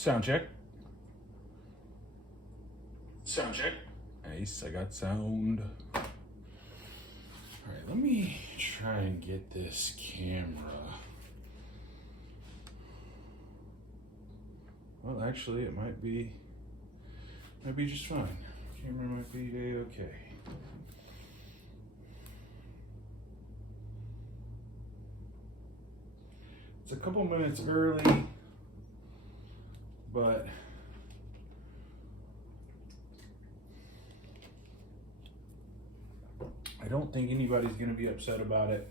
Sound check. Sound check. Nice, I got sound. All right, let me try and get this camera. Well, actually, it might be just fine. Camera might be okay. It's a couple minutes early, but I don't think anybody's gonna be upset about it.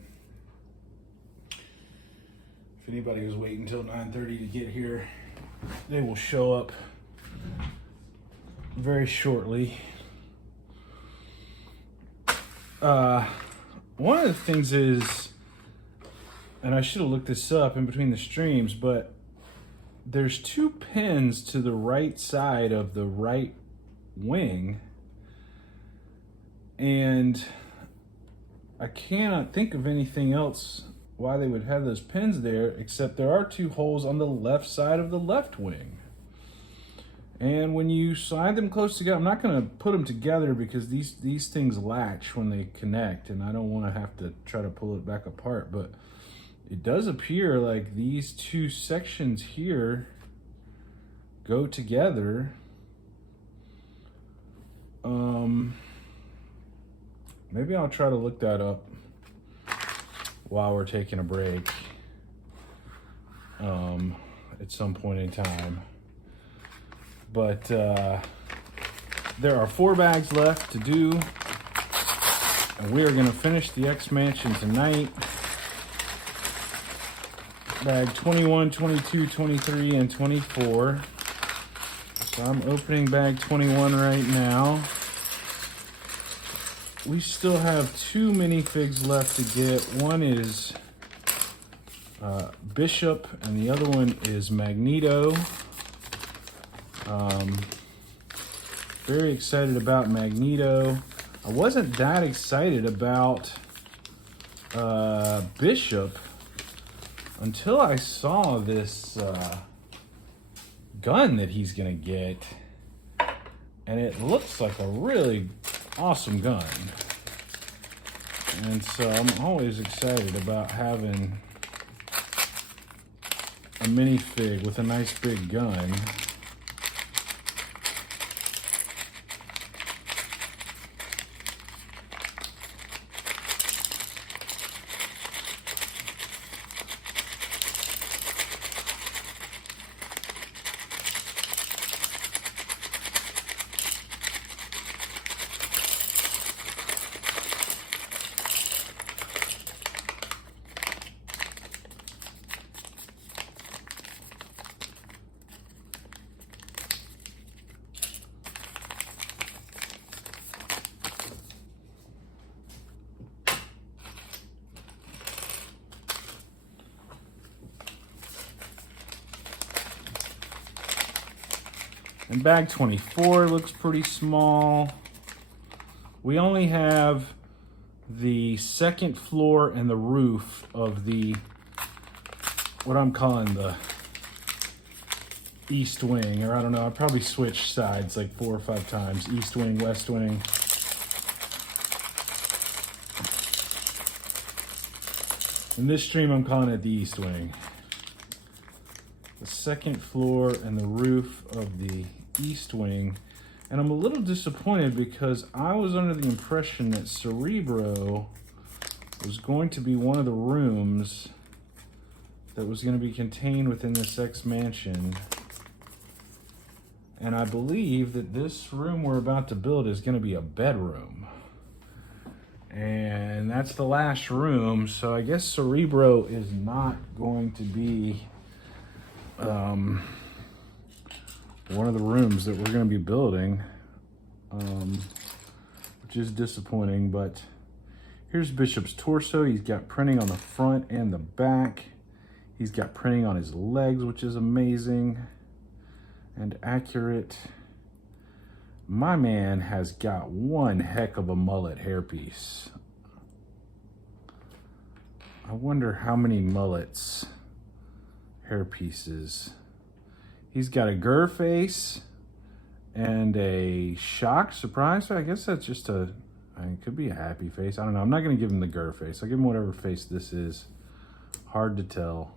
If anybody was waiting until 9:30 to get here, they will show up very shortly. One of the things is, and I should have looked this up in between the streams, but there's 2 pins to the right side of the right wing, and I cannot think of anything else why they would have those pins there, except there are 2 holes on the left side of the left wing. And when you slide them close together, I'm not going to put them together because these things latch when they connect, and I don't want to have to try to pull it back apart, but it does appear like these 2 sections here go together. Maybe I'll try to look that up while we're taking a break at some point in time. But there are 4 bags left to do, and we are going to finish the X Mansion tonight. Bag 21, 22, 23, and 24. So I'm opening bag 21 right now. We still have 2 minifigs left to get. One is Bishop, and the other one is Magneto. Very excited about Magneto. I wasn't that excited about Bishop until I saw this gun that he's gonna get, and it looks like a really awesome gun. And so I'm always excited about having a minifig with a nice big gun. And bag 24 looks pretty small. We only have the second floor and the roof of the, what I'm calling the east wing, or I don't know, I probably switched sides like 4 or 5 times. East wing, west wing. In this stream, I'm calling it the east wing. The second floor and the roof of the east wing. And I'm a little disappointed because I was under the impression that Cerebro was going to be one of the rooms that was going to be contained within this X Mansion. And I believe that this room we're about to build is going to be a bedroom. And that's the last room, so I guess Cerebro is not going to be one of the rooms that we're going to be building, which is disappointing. But here's Bishop's torso. He's got printing on the front and the back. He's got printing on his legs, which is amazing and accurate. My man has got one heck of a mullet hairpiece. I wonder how many mullets hairpieces He's got a grr face and a shocked, surprised. I guess that's just it could be a happy face. I don't know. I'm not going to give him the grr face. I'll give him whatever face this is. Hard to tell.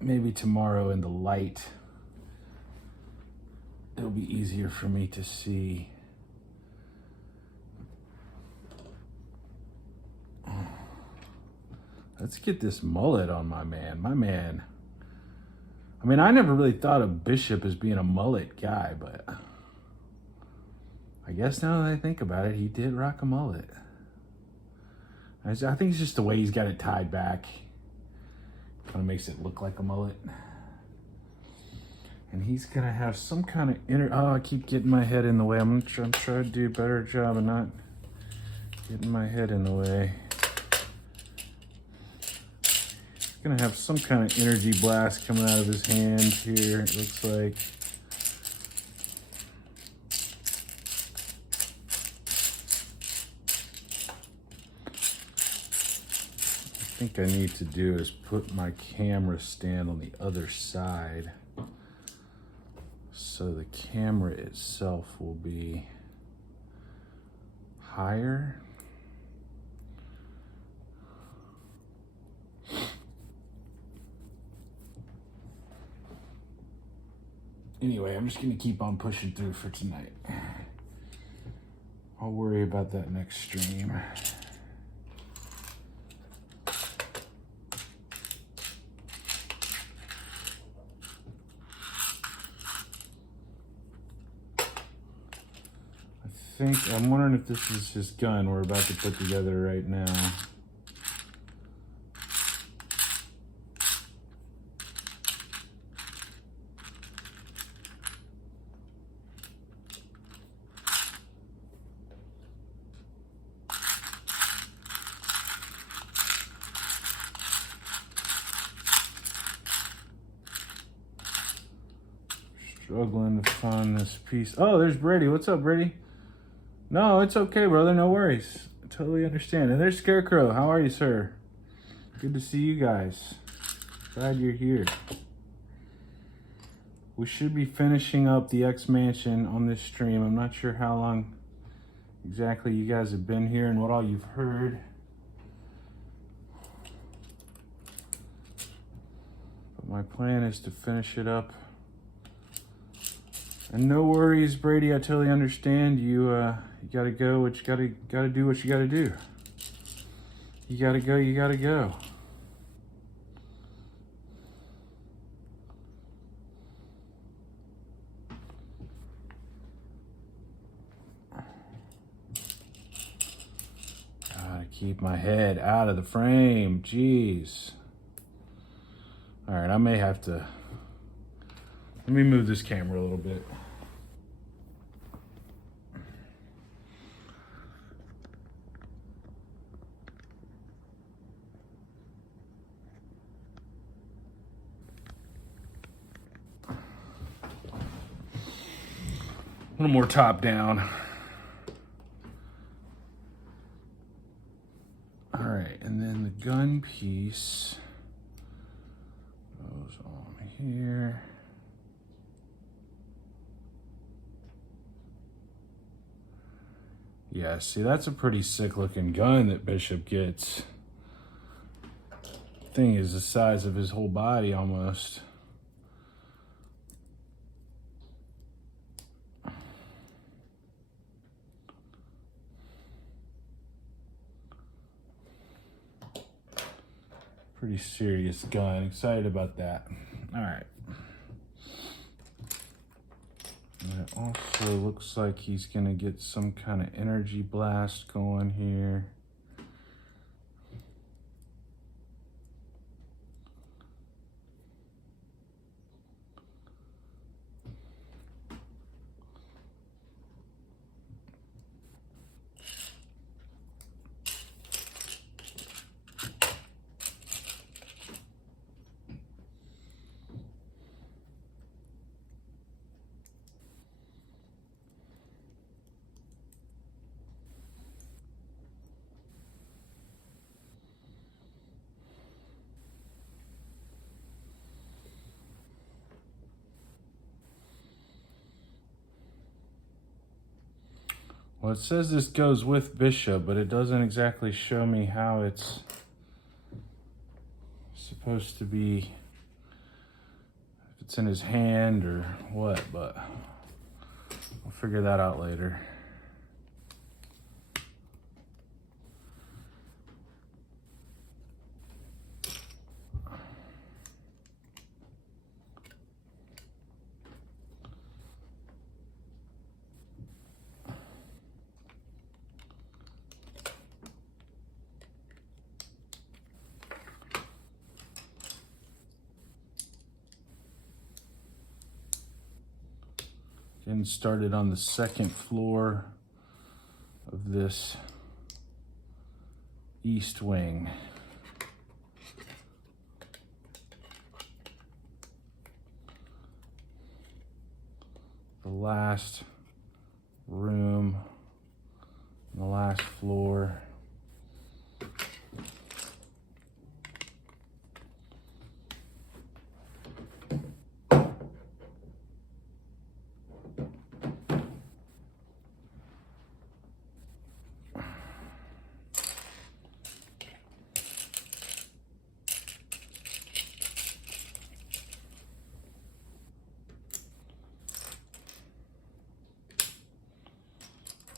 Maybe tomorrow in the light, it'll be easier for me to see. Let's get this mullet on my man. My man. I mean, I never really thought of Bishop as being a mullet guy, but I guess now that I think about it, he did rock a mullet. I think it's just the way he's got it tied back. Kind of makes it look like a mullet. And he's going to have some kind of I keep getting my head in the way. I'm trying to do a better job of not getting my head in the way. He's going to have some kind of energy blast coming out of his hand here, it looks like. I think I need to do is put my camera stand on the other side so the camera itself will be higher. Anyway, I'm just gonna keep on pushing through for tonight. I'll worry about that next stream. I'm wondering if this is his gun we're about to put together right now. Struggling to find this piece. Oh, there's Brady. What's up, Brady? No, it's okay, brother. No worries. I totally understand. And there's Scarecrow. How are you, sir? Good to see you guys. Glad you're here. We should be finishing up the X Mansion on this stream. I'm not sure how long exactly you guys have been here and what all you've heard. But my plan is to finish it up. And no worries, Brady. I totally understand. You gotta go. What you gotta do. What you gotta do. You gotta go. You gotta go. Gotta keep my head out of the frame. Jeez. All right, I may have to. Let me move this camera a little bit. A little more top down. All right, and then the gun piece goes on here. Yeah, see, that's a pretty sick looking gun that Bishop gets. Thing is the size of his whole body almost. Pretty serious gun. Excited about that. All right. And it also looks like he's gonna get some kind of energy blast going here. Well, it says this goes with Bishop, but it doesn't exactly show me how it's supposed to be, if it's in his hand or what, but I'll figure that out later. Getting started on the second floor of this east wing. The last room, the last floor.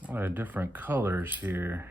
A lot of different colors here.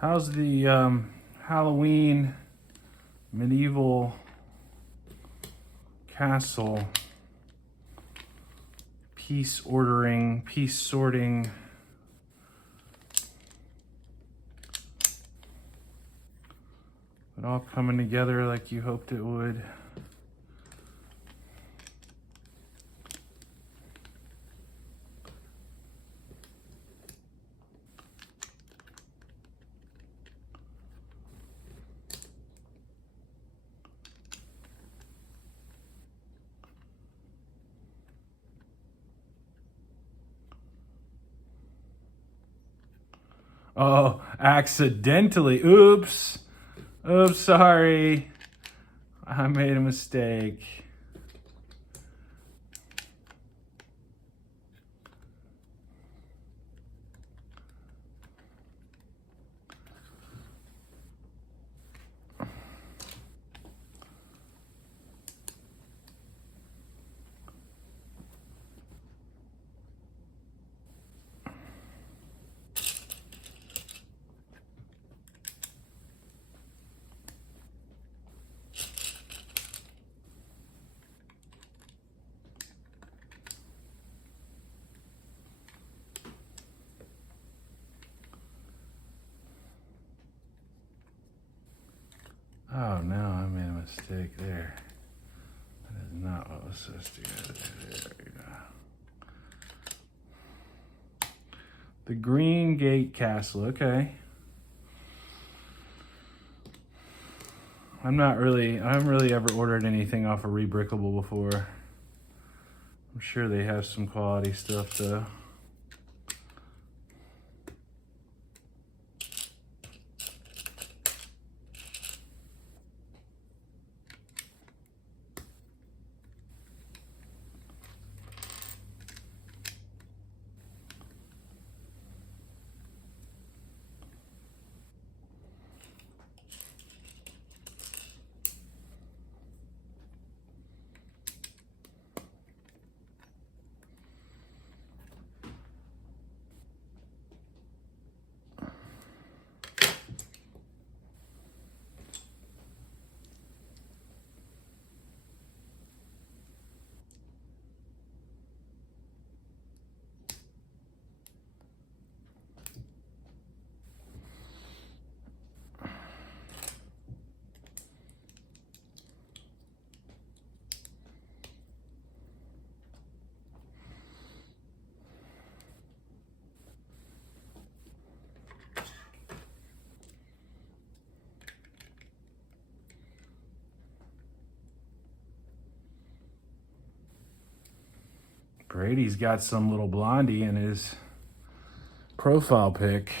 How's the Halloween medieval castle piece ordering, piece sorting? It all coming together like you hoped it would. Oh, accidentally. Oops. Oops, sorry. I made a mistake. stick there. That is not what was supposed to go there. We go. The Green Gate Castle, okay. I haven't really ever ordered anything off of Rebrickable before. I'm sure they have some quality stuff though. Brady's got some little blondie in his profile pic.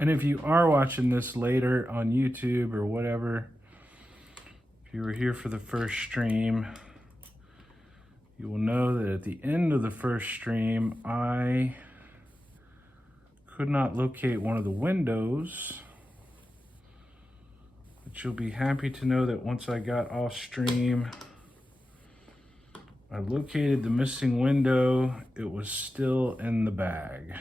And if you are watching this later on YouTube or whatever, if you were here for the first stream, you will know that at the end of the first stream, I could not locate one of the windows. But you'll be happy to know that once I got off stream, I located the missing window. It was still in the bag.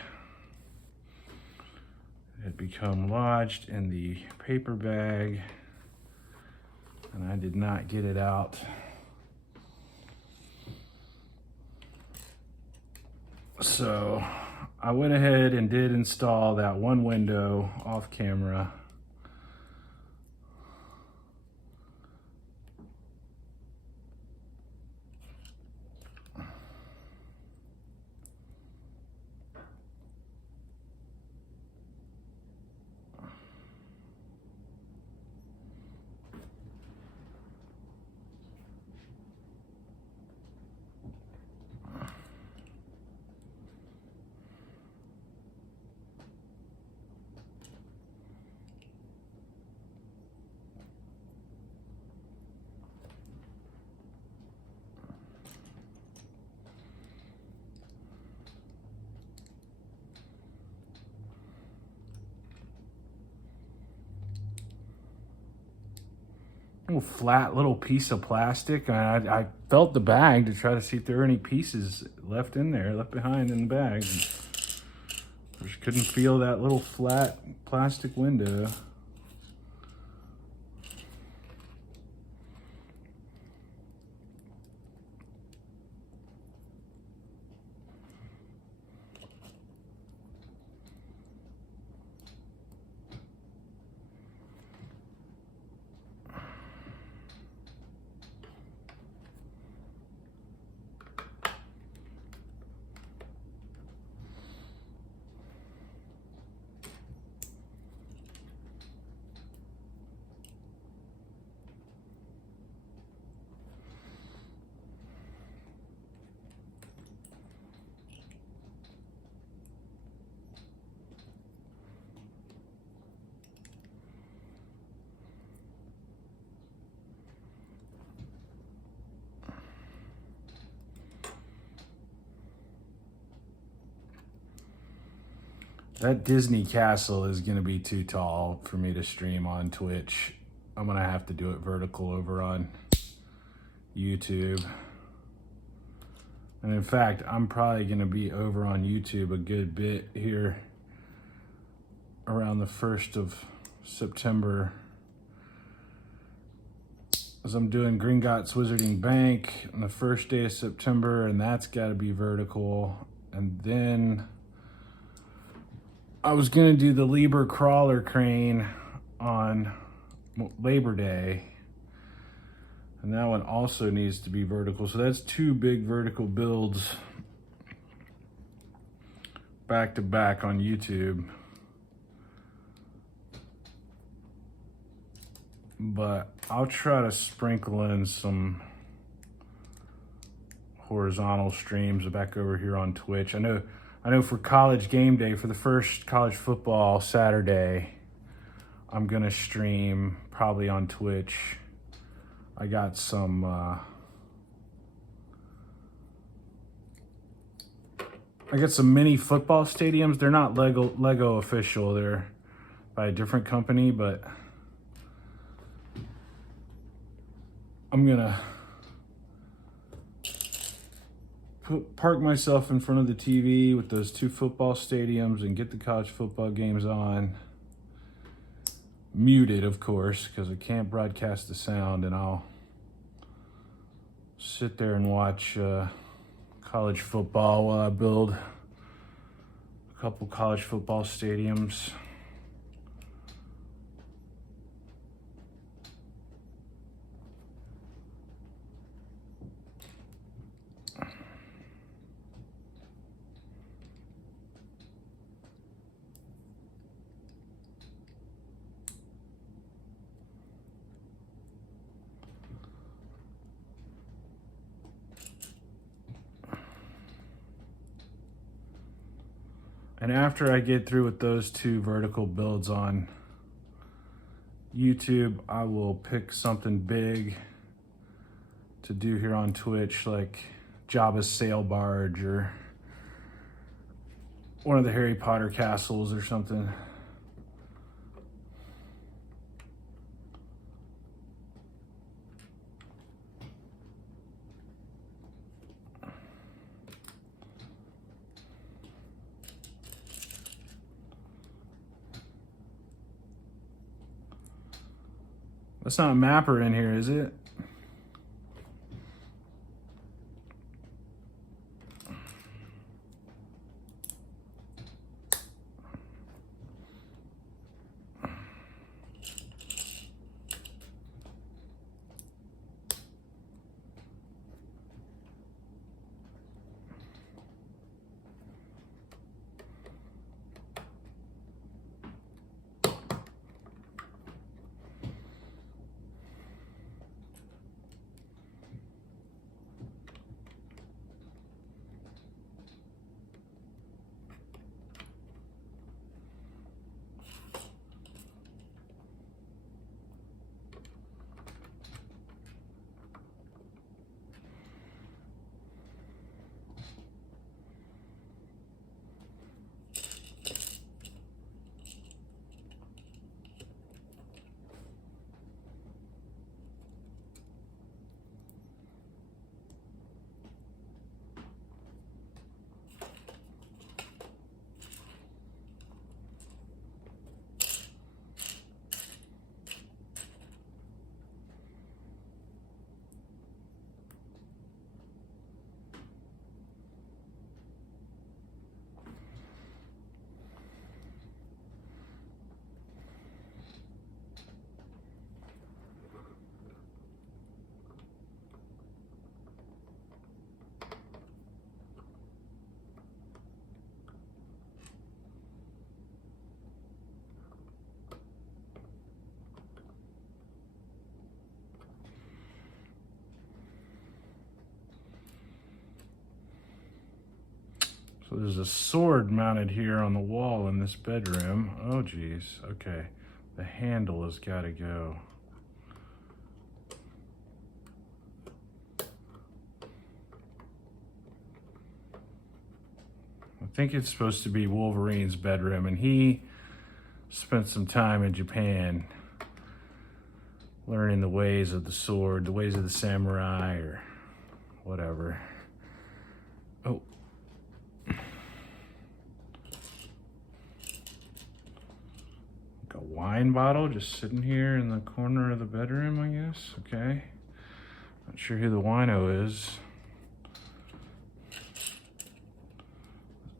It had become lodged in the paper bag. and I did not get it out. So I went ahead and did install that one window off camera. Flat little piece of plastic. I felt the bag to try to see if there were any pieces left behind in the bag. Just couldn't feel that little flat plastic window. That Disney castle is going to be too tall for me to stream on Twitch. I'm going to have to do it vertical over on YouTube. And in fact, I'm probably going to be over on YouTube a good bit here around the 1st of September. As I'm doing Gringotts Wizarding Bank on the first day of September, and that's got to be vertical. And then I was gonna do the Lieber crawler crane on Labor Day, and that one also needs to be vertical. So that's 2 big vertical builds back to back on YouTube. But I'll try to sprinkle in some horizontal streams back over here on Twitch. I know for college game day, for the first college football Saturday, I'm gonna stream probably on Twitch. I got some mini football stadiums. They're not Lego official. They're by a different company, but I'm gonna park myself in front of the TV with those 2 football stadiums and get the college football games on. Muted, of course, because I can't broadcast the sound, and I'll sit there and watch college football while I build a couple college football stadiums. And after I get through with those 2 vertical builds on YouTube, I will pick something big to do here on Twitch, like Jabba's sail barge or one of the Harry Potter castles or something. That's not a mapper in here, is it? So there's a sword mounted here on the wall in this bedroom. Oh geez, okay. The handle has got to go. I think it's supposed to be Wolverine's bedroom, and he spent some time in Japan learning the ways of the sword, the ways of the samurai, or whatever. Oh. A wine bottle just sitting here in the corner of the bedroom, I guess. Okay. Not sure who the wino is.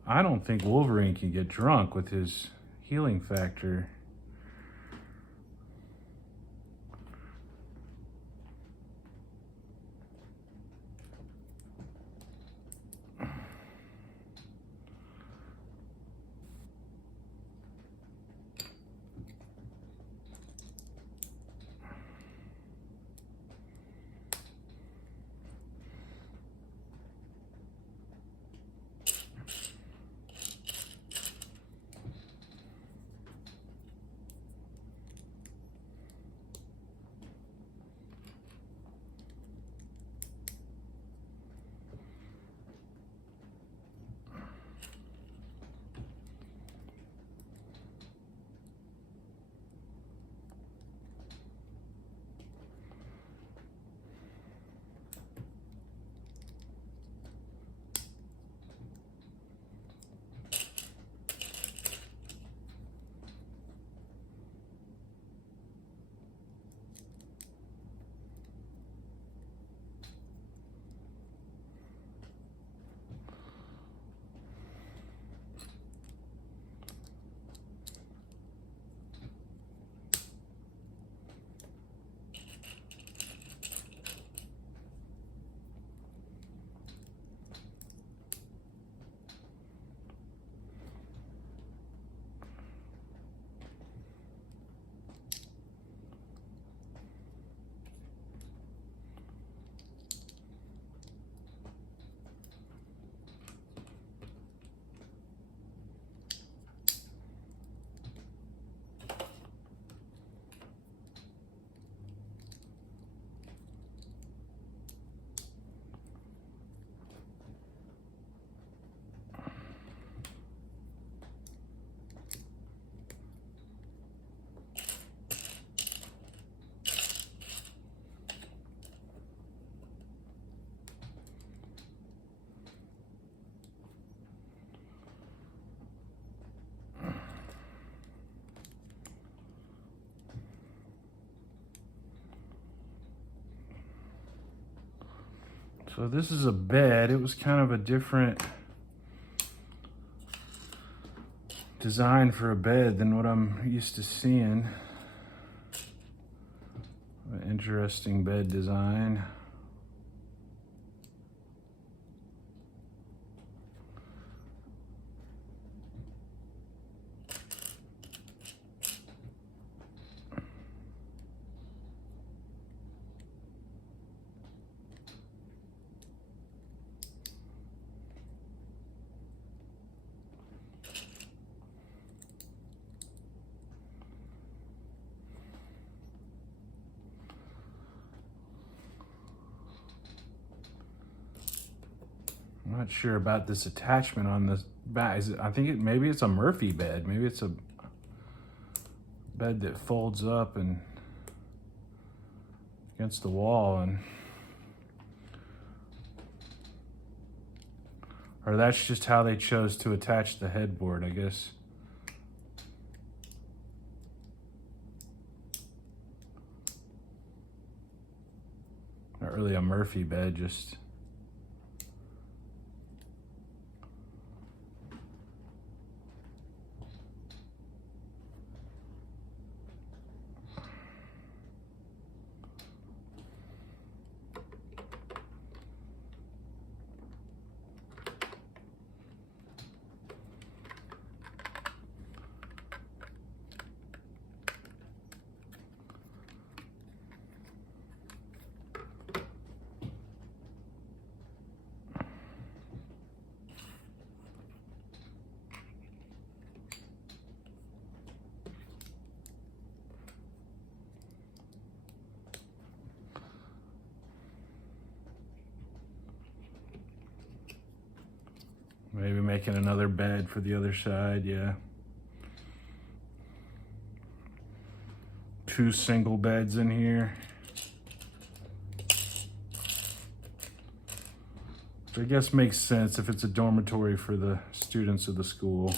I don't think Wolverine can get drunk with his healing factor. So this is a bed. It was kind of a different design for a bed than what I'm used to seeing. An interesting bed design. I'm not sure about this attachment on the back. I think maybe it's a Murphy bed. Maybe it's a bed that folds up and against the wall, or that's just how they chose to attach the headboard, I guess. Not really a Murphy bed, just maybe making another bed for the other side, yeah. 2 single beds in here. Which I guess makes sense if it's a dormitory for the students of the school.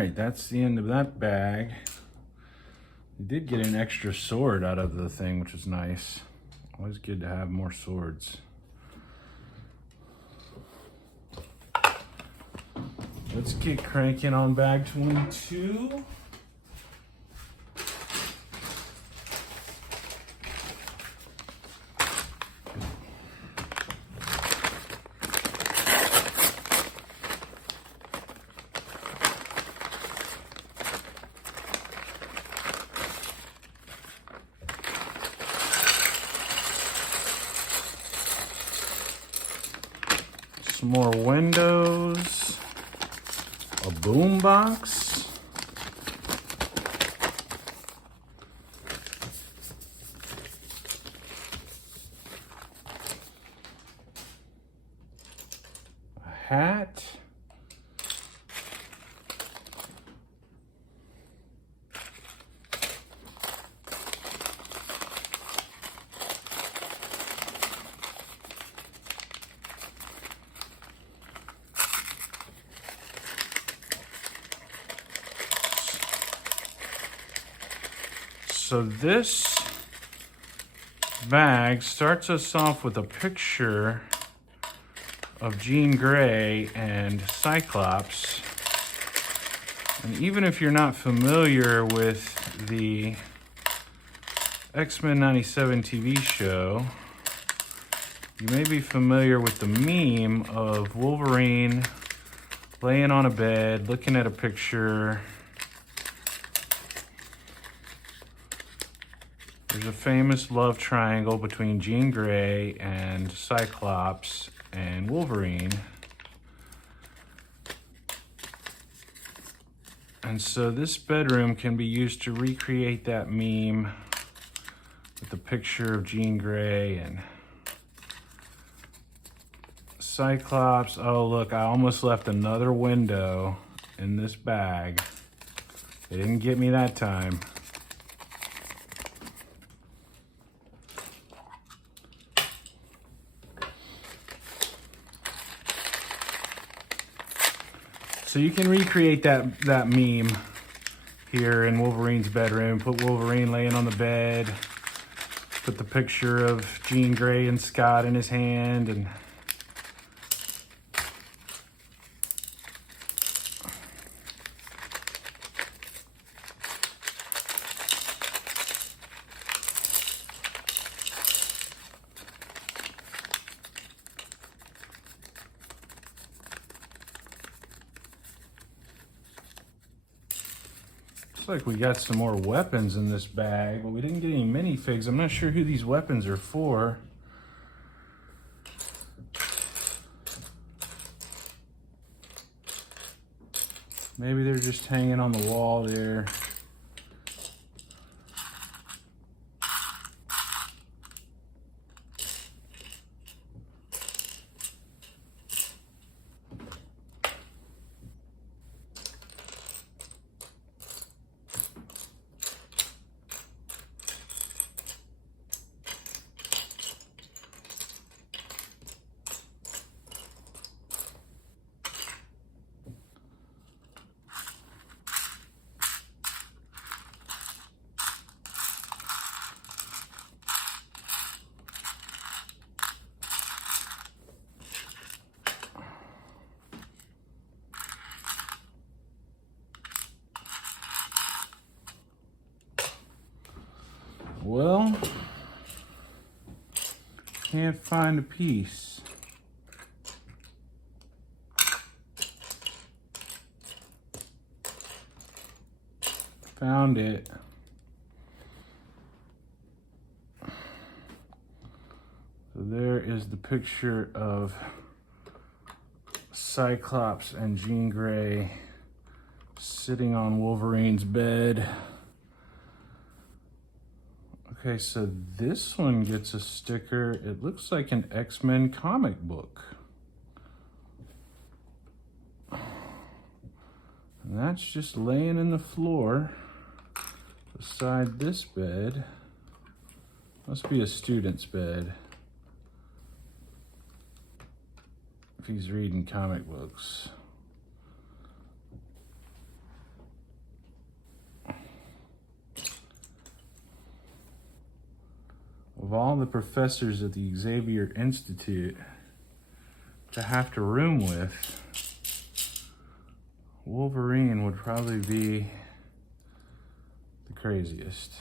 right, that's the end of that bag. You did get an extra sword out of the thing, which is nice. Always good to have more swords. Let's get cranking on bag 22. Some more windows, a boom box, a hat, so this bag starts us off with a picture of Jean Grey and Cyclops. And even if you're not familiar with the X-Men 97 TV show, you may be familiar with the meme of Wolverine laying on a bed, looking at a picture. There's a famous love triangle between Jean Grey and Cyclops and Wolverine. And so this bedroom can be used to recreate that meme with the picture of Jean Grey and Cyclops. Oh, look, I almost left another window in this bag. They didn't get me that time. So you can recreate that meme here in Wolverine's bedroom. Put Wolverine laying on the bed. Put the picture of Jean Grey and Scott in his hand, and like we got some more weapons in this bag, but we didn't get any minifigs. I'm not sure who these weapons are for. Maybe they're just hanging on the wall there. Well, can't find a piece. Found it. So there is the picture of Cyclops and Jean Grey sitting on Wolverine's bed. Okay, so this one gets a sticker. It looks like an X-Men comic book. And that's just laying in the floor beside this bed. Must be a student's bed if he's reading comic books. Of all the professors at the Xavier Institute to have to room with, Wolverine would probably be the craziest.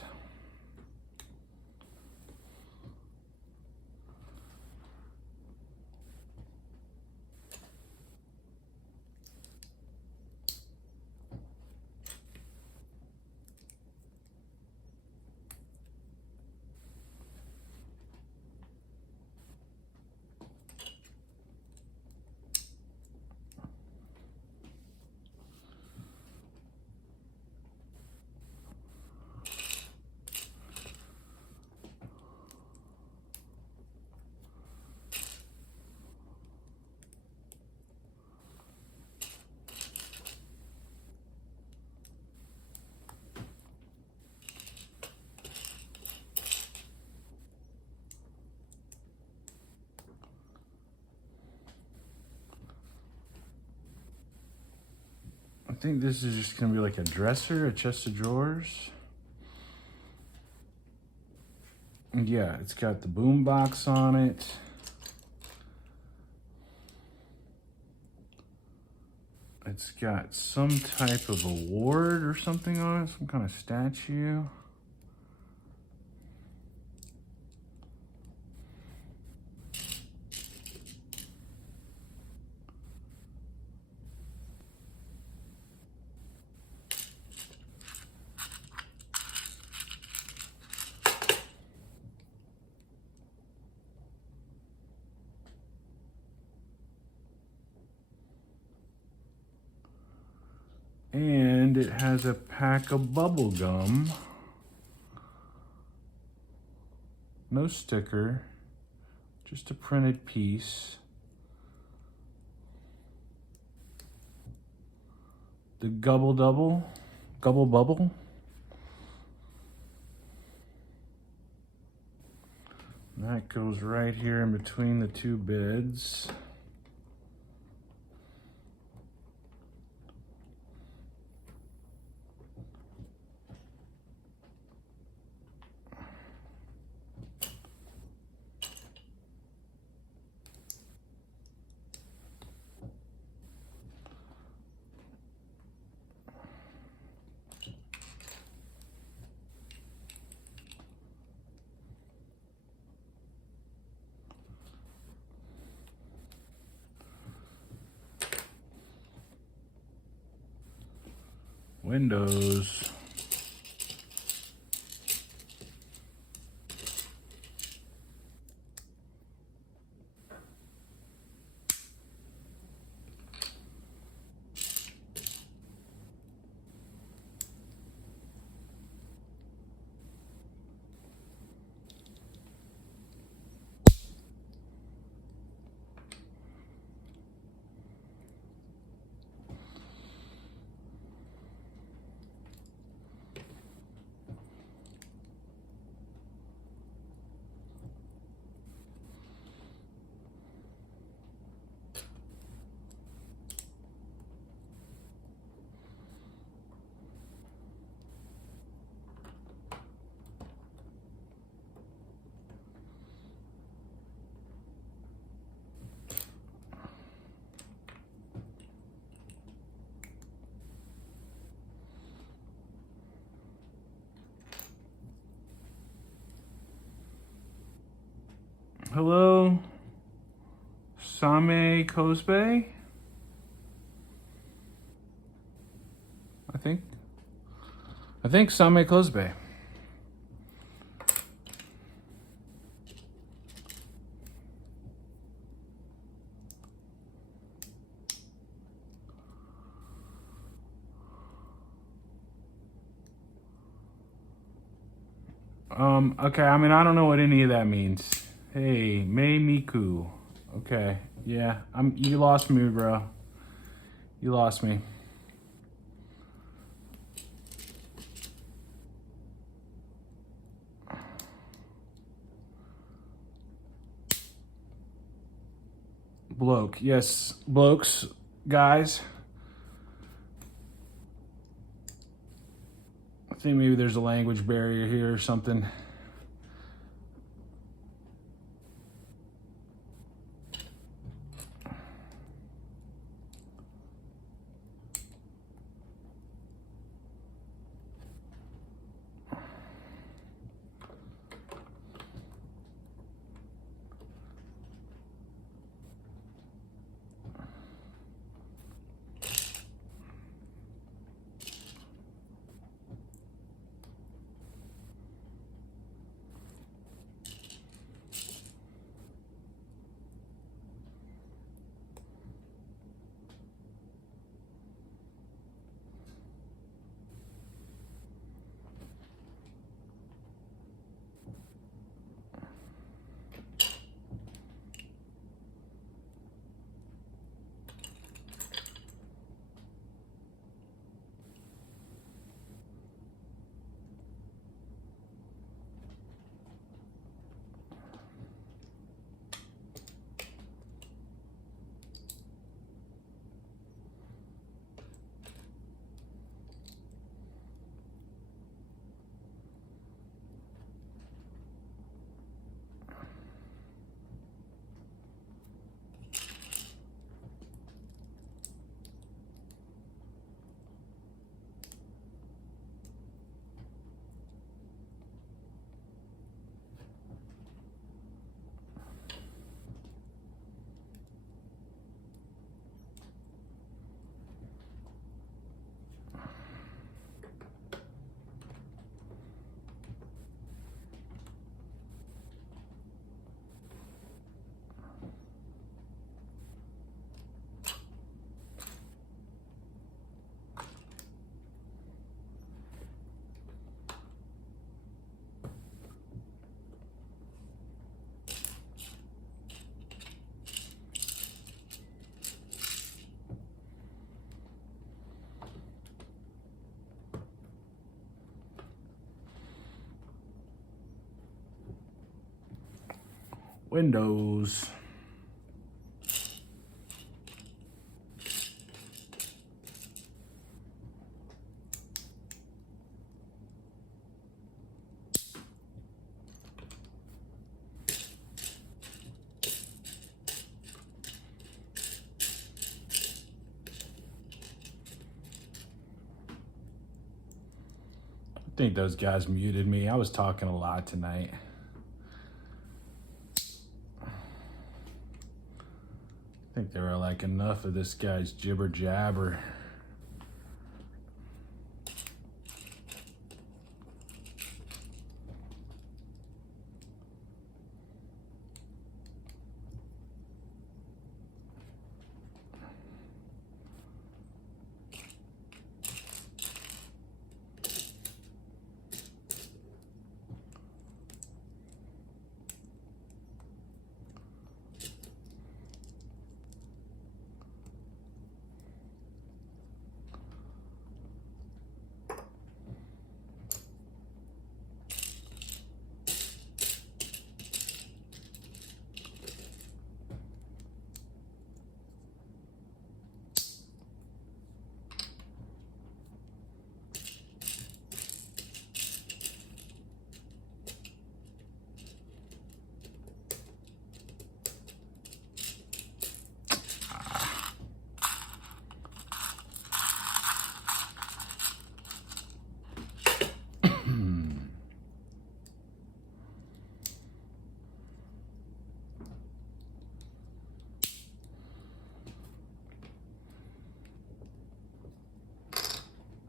I think this is just gonna be like a dresser, a chest of drawers. And yeah, it's got the boom box on it. It's got some type of award or something on it, some kind of statue. And it has a pack of bubble gum. No sticker, just a printed piece. The gubble bubble. And that goes right here in between the two beds. Windows. Hello, Same Cosbe? I think Same Cosbe. Okay, I mean, I don't know what any of that means. Hey, Mei Miku. Okay, yeah, you lost me, bro. You lost me. Bloke, yes, blokes, guys. I think maybe there's a language barrier here or something. windows. I think those guys muted me. I was talking a lot tonight. I think they were like, enough of this guy's jibber jabber.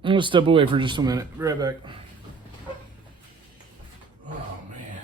I'm gonna step away for just a minute. Be right back. Oh man.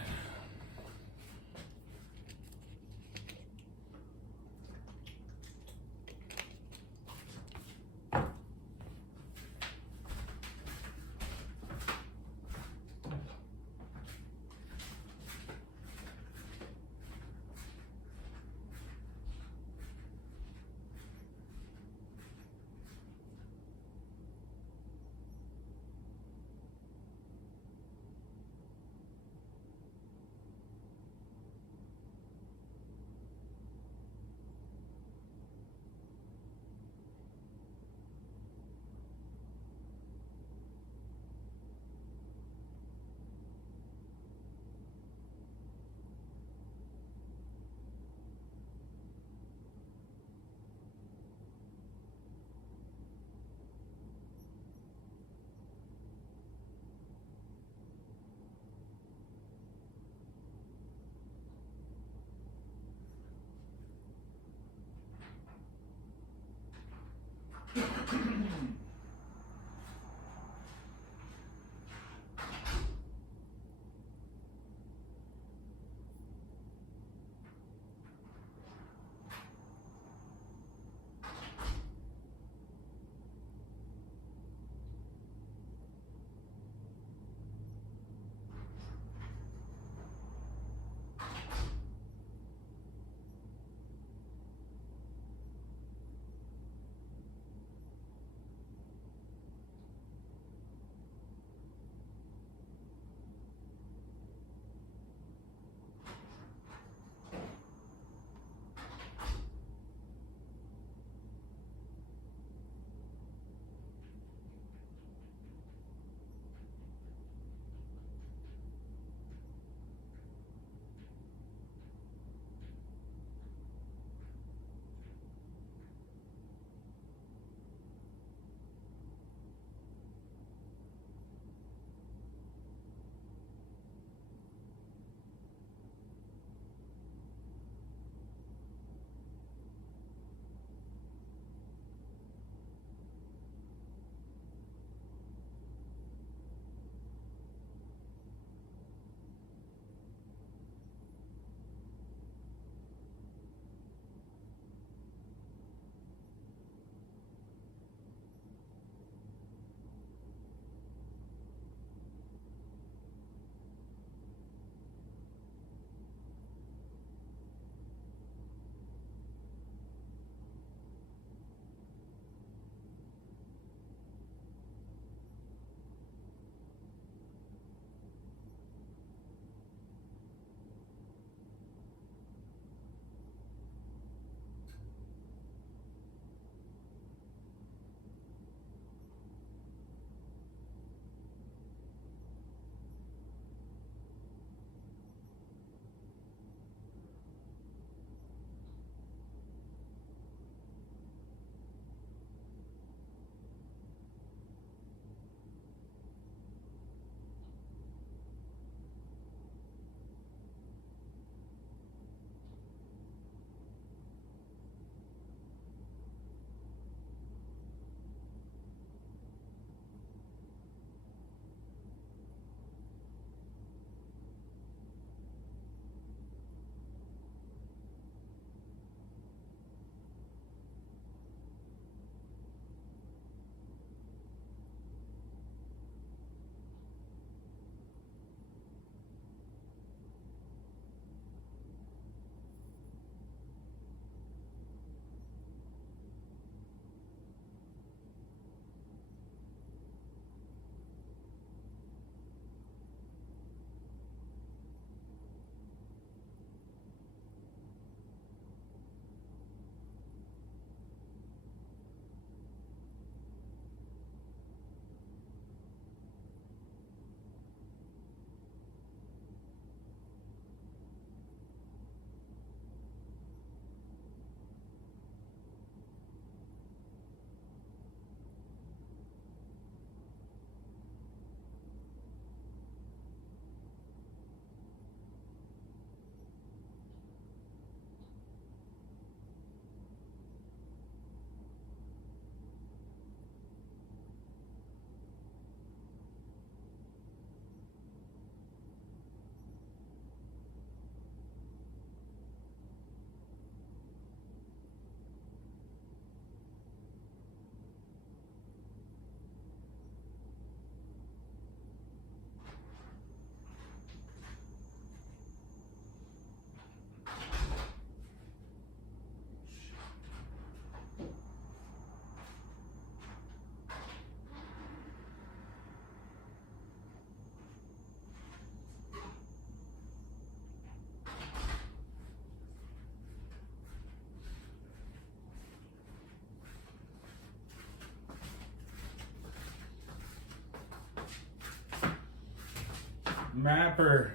Mapper,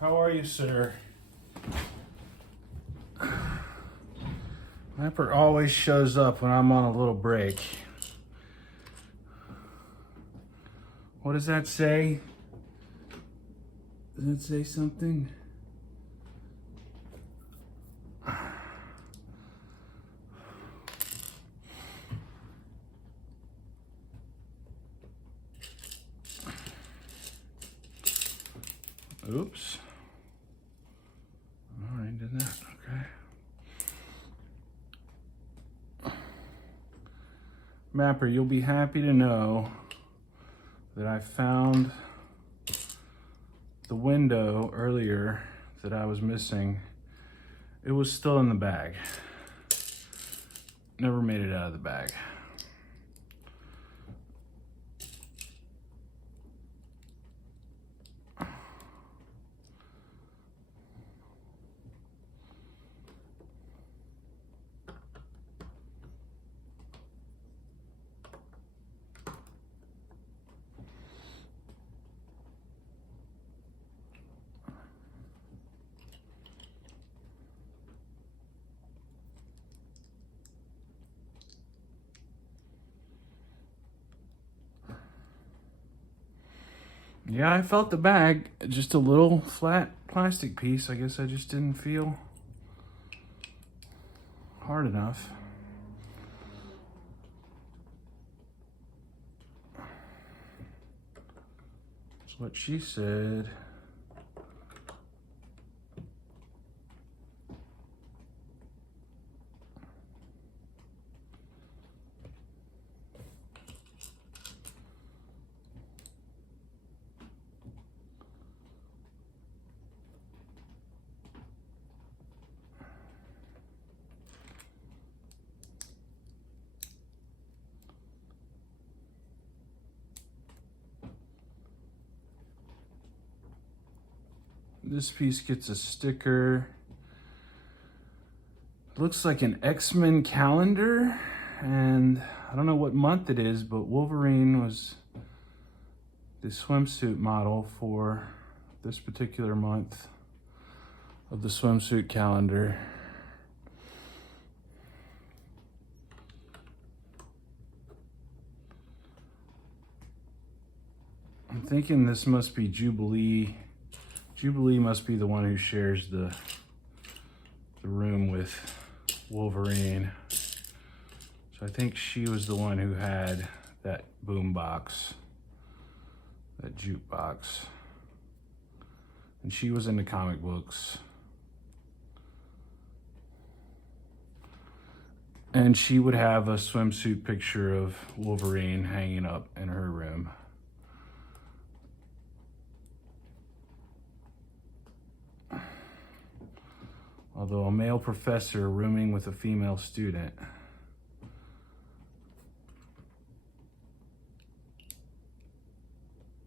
how are you, sir? Mapper always shows up when I'm on a little break. What does that say? Does it say something? Oops. All right, did that. Okay. Mapper, you'll be happy to know that I found the window earlier that I was missing. It was still in the bag. Never made it out of the bag. Yeah, I felt the bag, just a little flat plastic piece. I guess I just didn't feel hard enough. That's what she said. This piece gets a sticker. It looks like an X-Men calendar, and I don't know what month it is, but Wolverine was the swimsuit model for this particular month of the swimsuit calendar. I'm thinking this must be Jubilee. Jubilee must be the one who shares the room with Wolverine. So I think she was the one who had that boom box, that jukebox. And she was into comic books. And she would have a swimsuit picture of Wolverine hanging up in her room. Although a male professor rooming with a female student.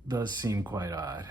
Does seem quite odd.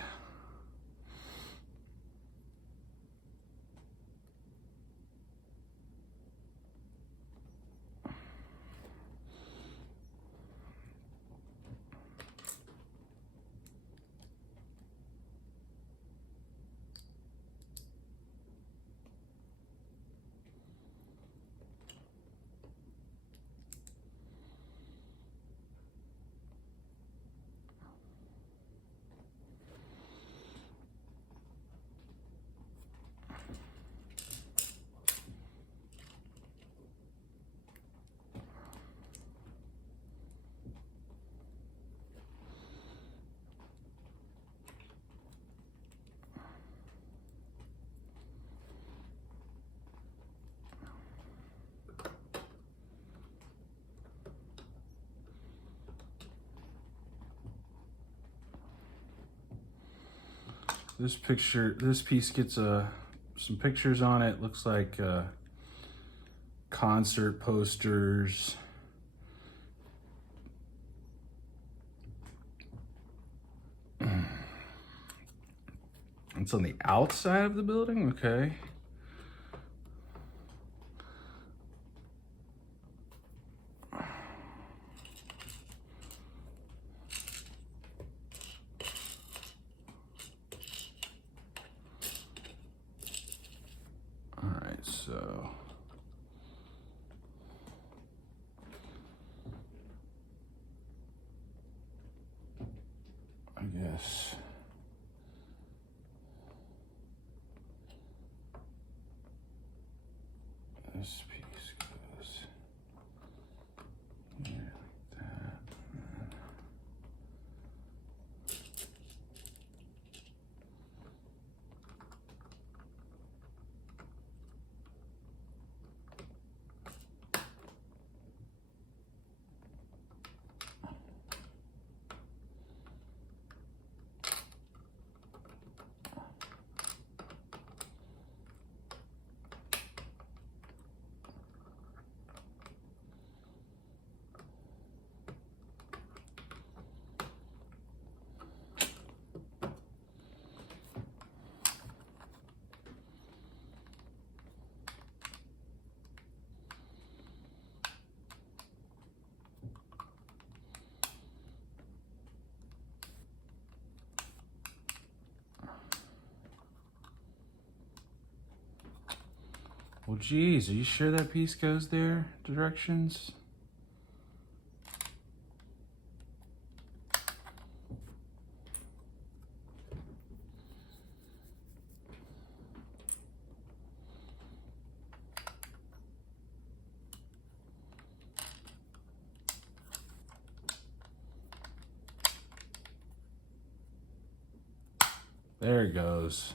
This piece gets some pictures on it. Looks like concert posters. It's on the outside of the building, okay. So I guess this piece goes here like that. Well, geez, are you sure that piece goes there? Directions? There it goes.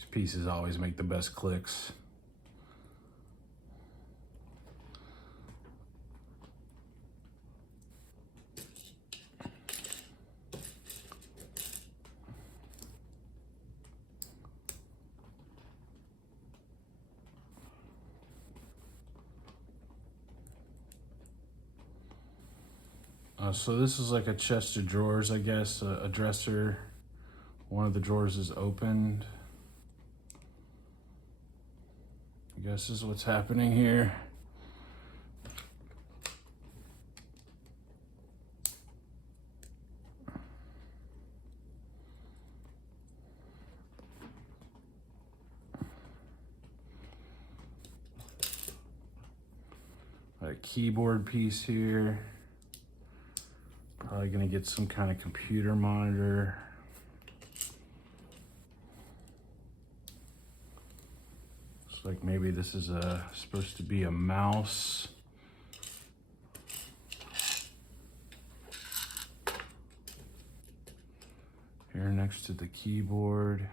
These pieces always make the best clicks. So this is like a chest of drawers, I guess, a dresser. One of the drawers is opened. I guess this is what's happening here. A keyboard piece here. Probably gonna get some kind of computer monitor. Looks like maybe this is supposed to be a mouse. Here next to the keyboard.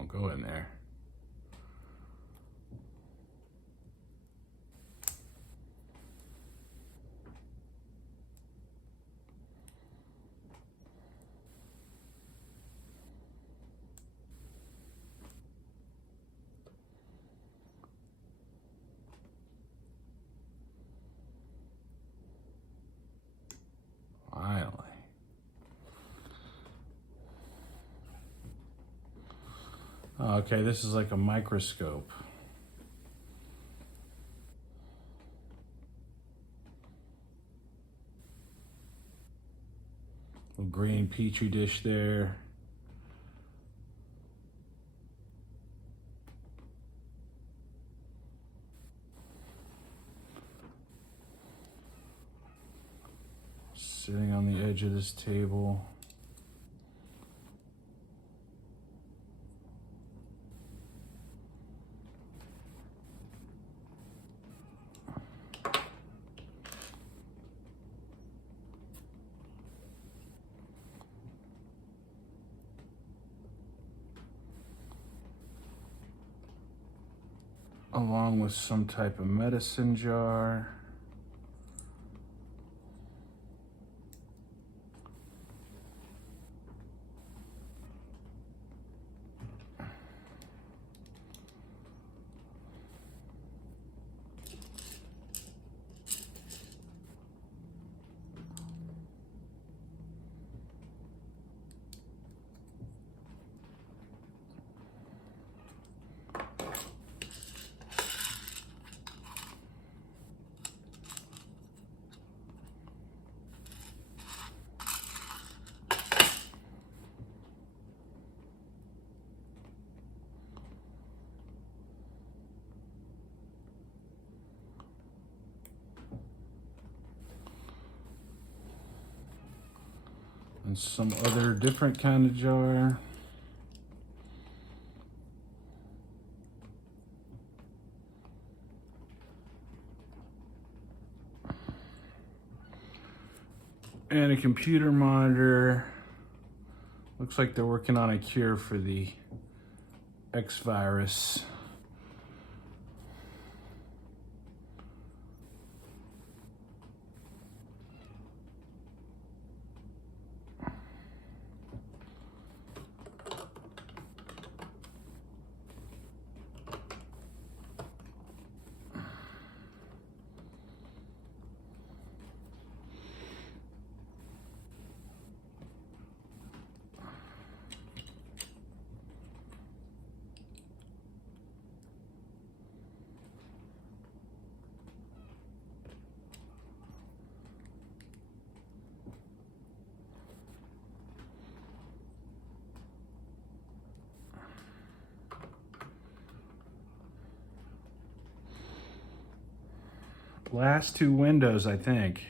won't go in there. Finally. Okay, this is like a microscope. Little green petri dish there. Sitting on the edge of this table. Along with some type of medicine jar. And some other different kind of jar. And a computer monitor. Looks like they're working on a cure for the X virus. Last two windows, I think.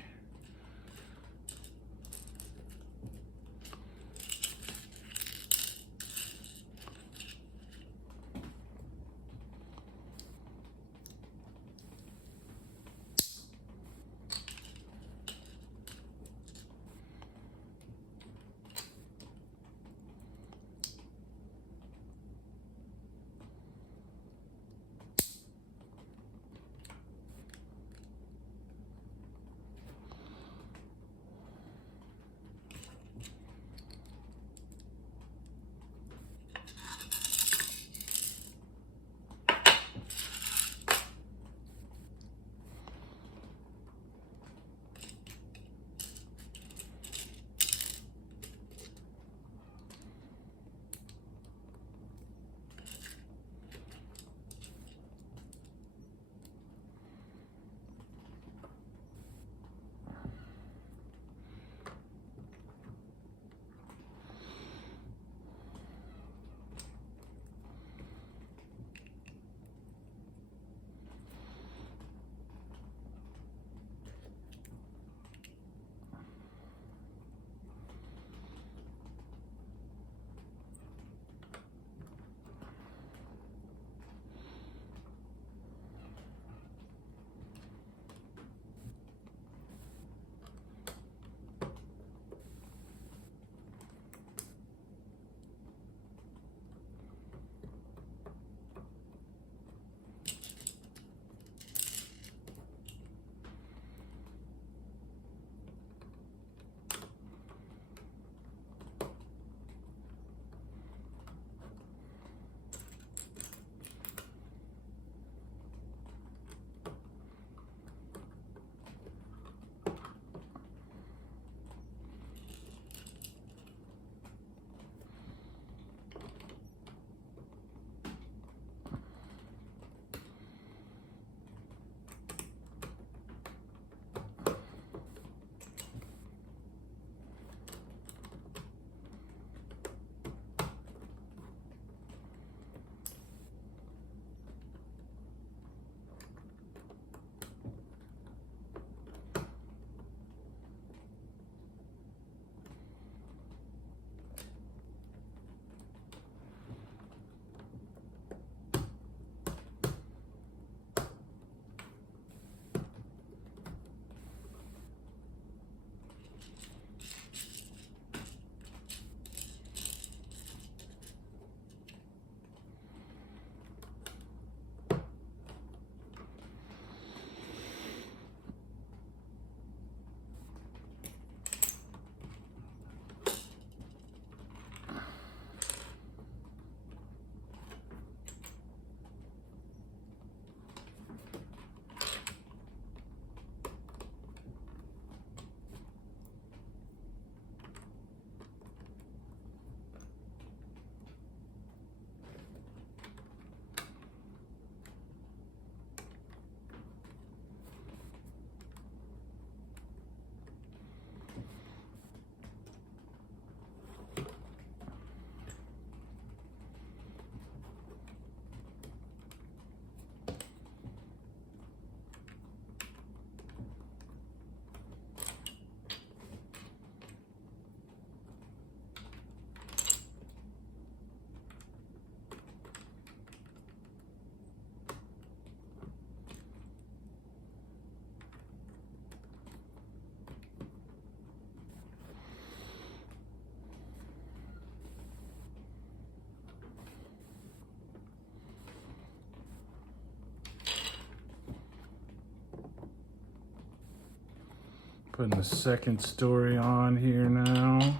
Putting the second story on here now.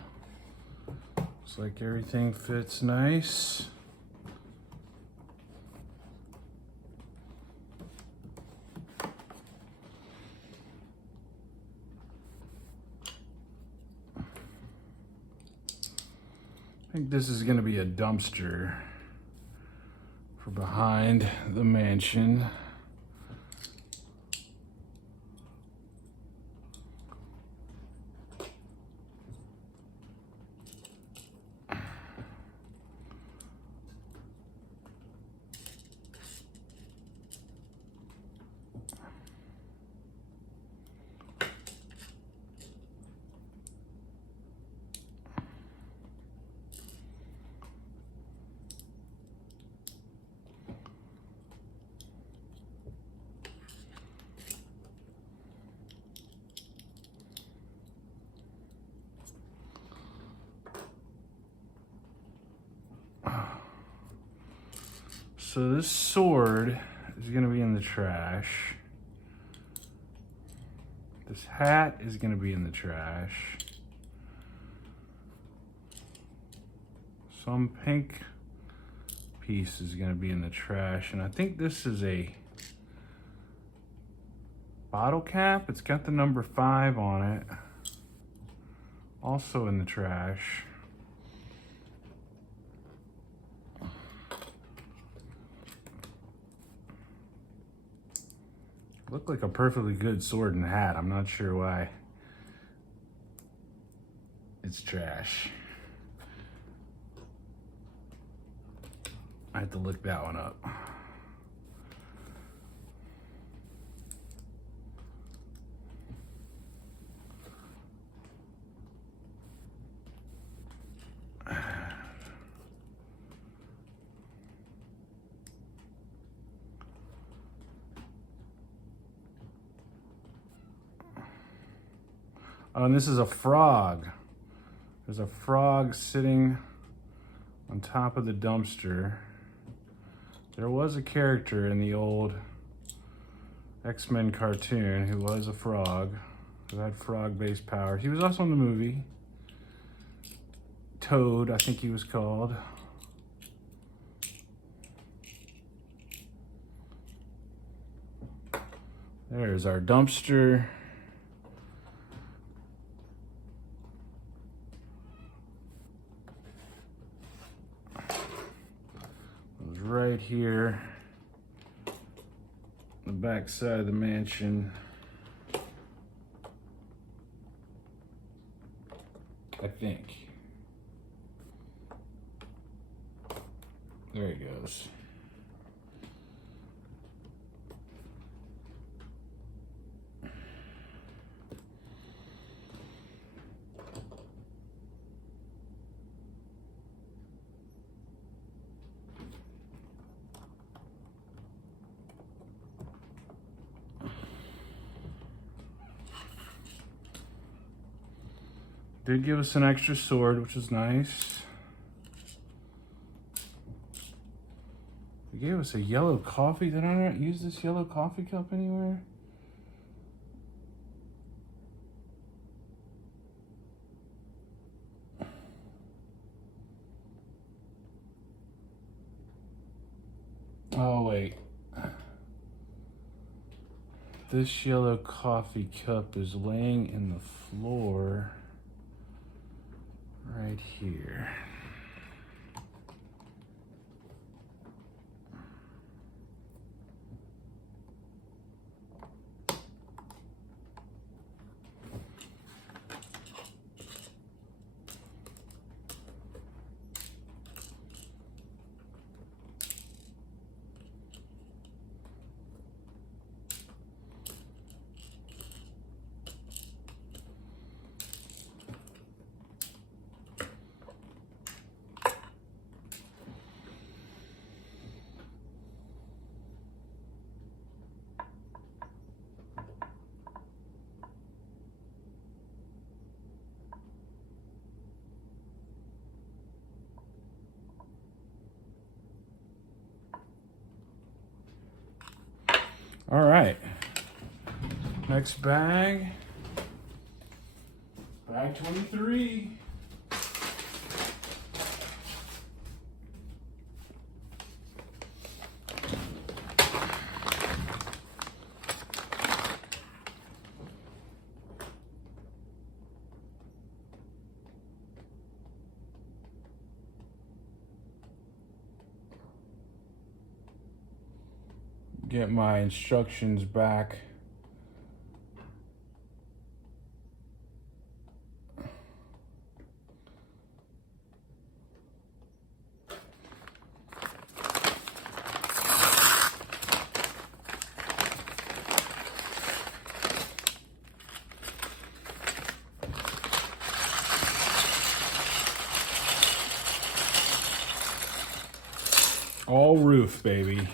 Looks like everything fits nice. I think this is going to be a dumpster for behind the mansion. So this sword is going to be in the trash. This hat is going to be in the trash. Some pink piece is going to be in the trash. And I think this is a bottle cap. It's got the number 5 on it. Also in the trash. Looked like a perfectly good sword and hat. I'm not sure why it's trash. I have to look that one up. Oh, and this is a frog. There's a frog sitting on top of the dumpster. There was a character in the old X-Men cartoon who was a frog, who had frog-based powers. He was also in the movie. Toad, I think he was called. There's our dumpster. Right here, the back side of the mansion. I think. There he goes. Did give us an extra sword, which is nice. They gave us a yellow coffee. Did I not use this yellow coffee cup anywhere? Oh, wait. This yellow coffee cup is laying in the floor right here. All right, next bag. Bag 23. Get my instructions back. All roof, baby.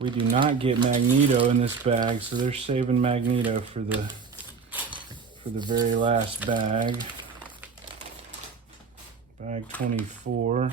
We do not get Magneto in this bag, so they're saving Magneto for the very last bag. Bag 24.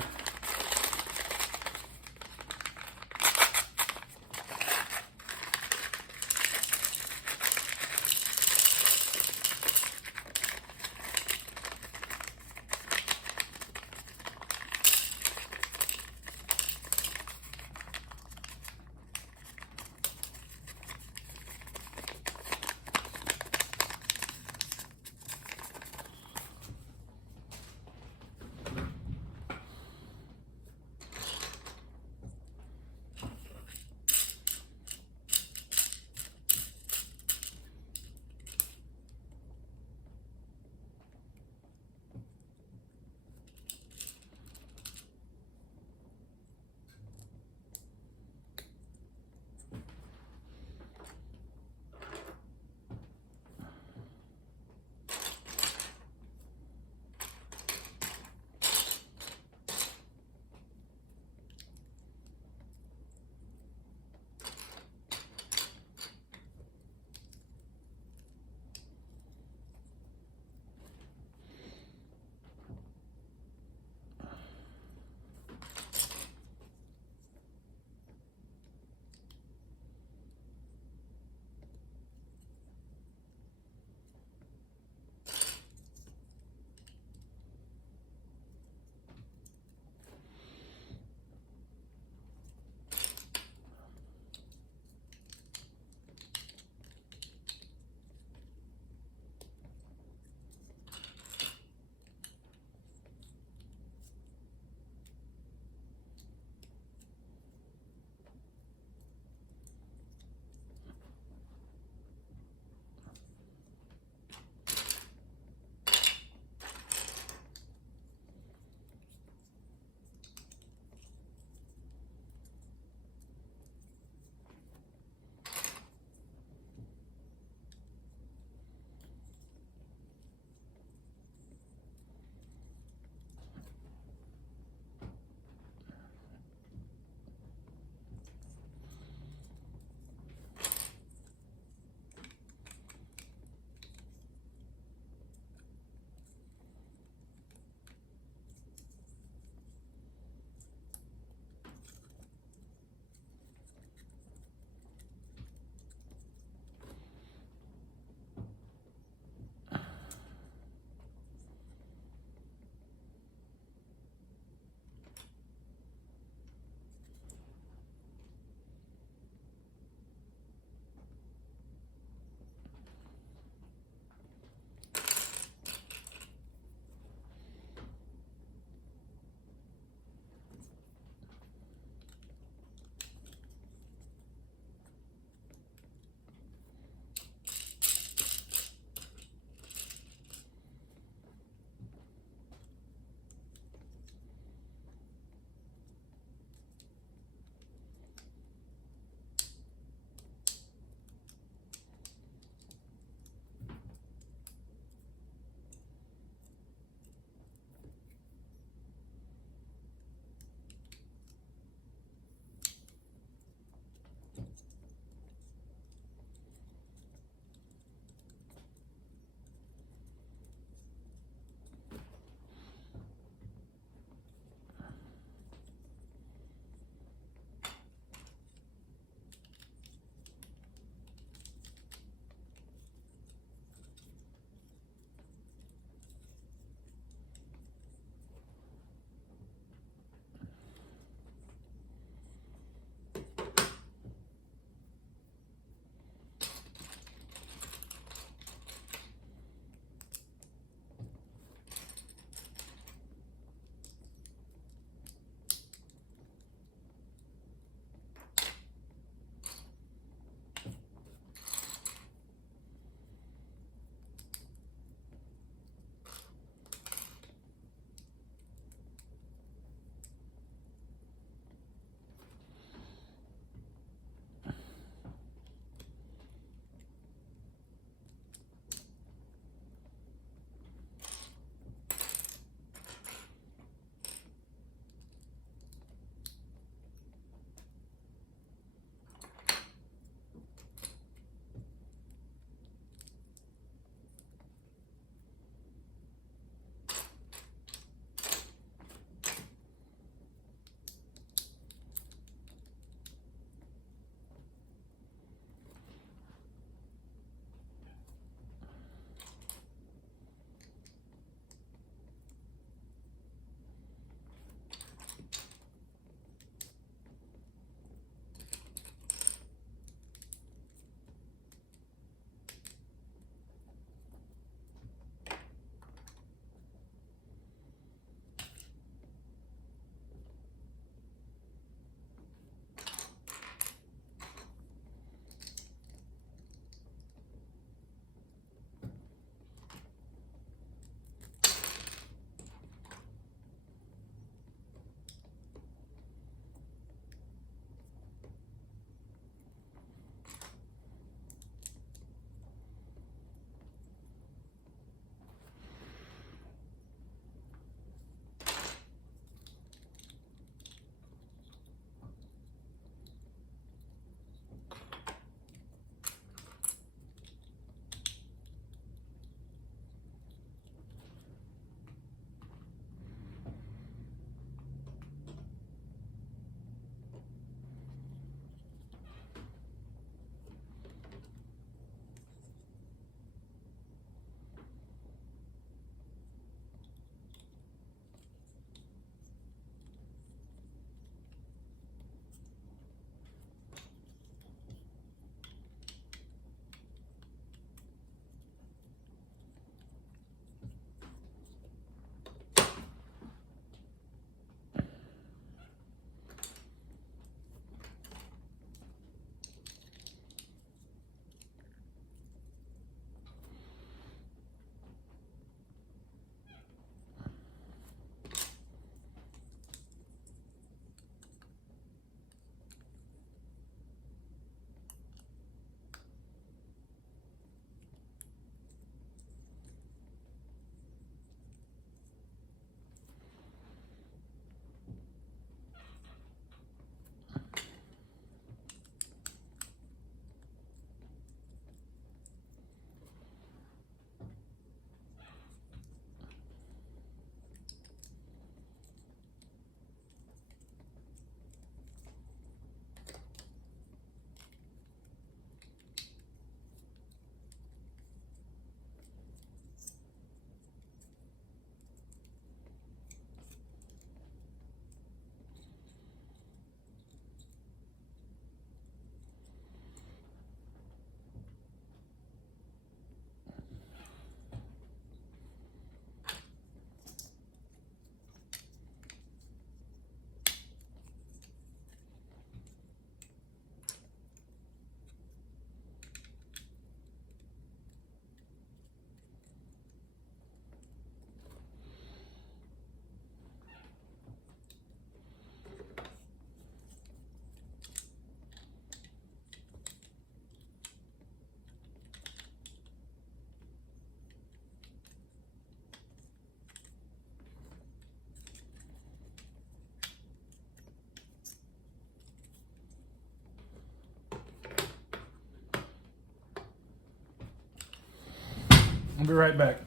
I'll be right back.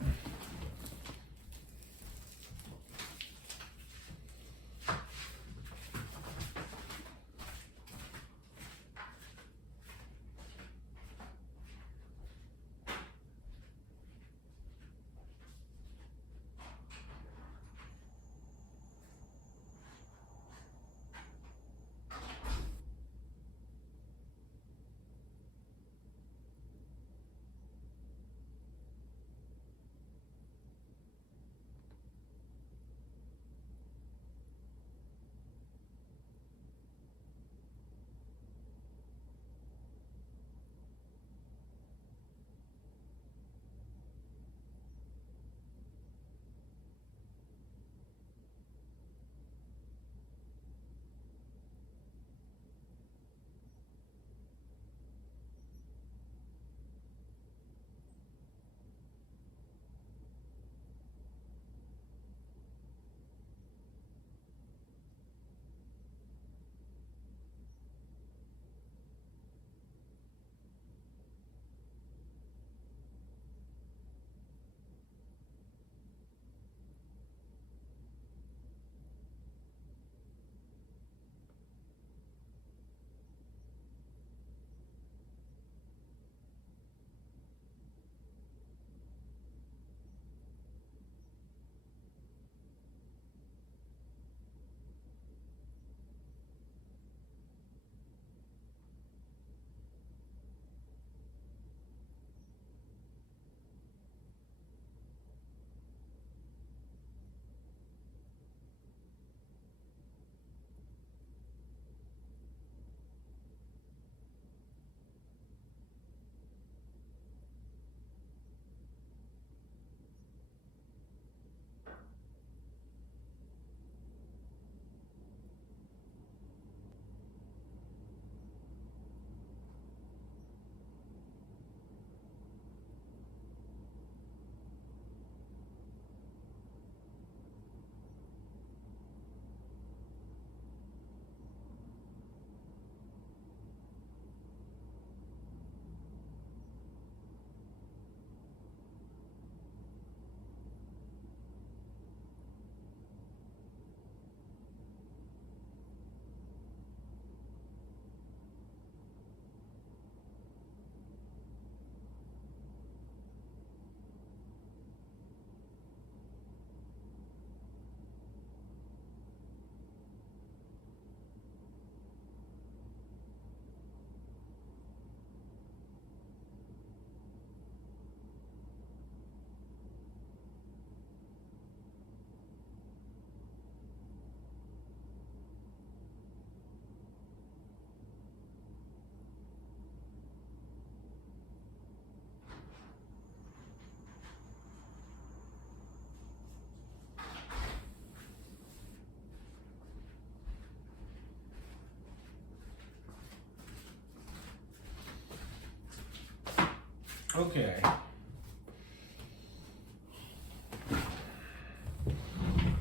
Okay.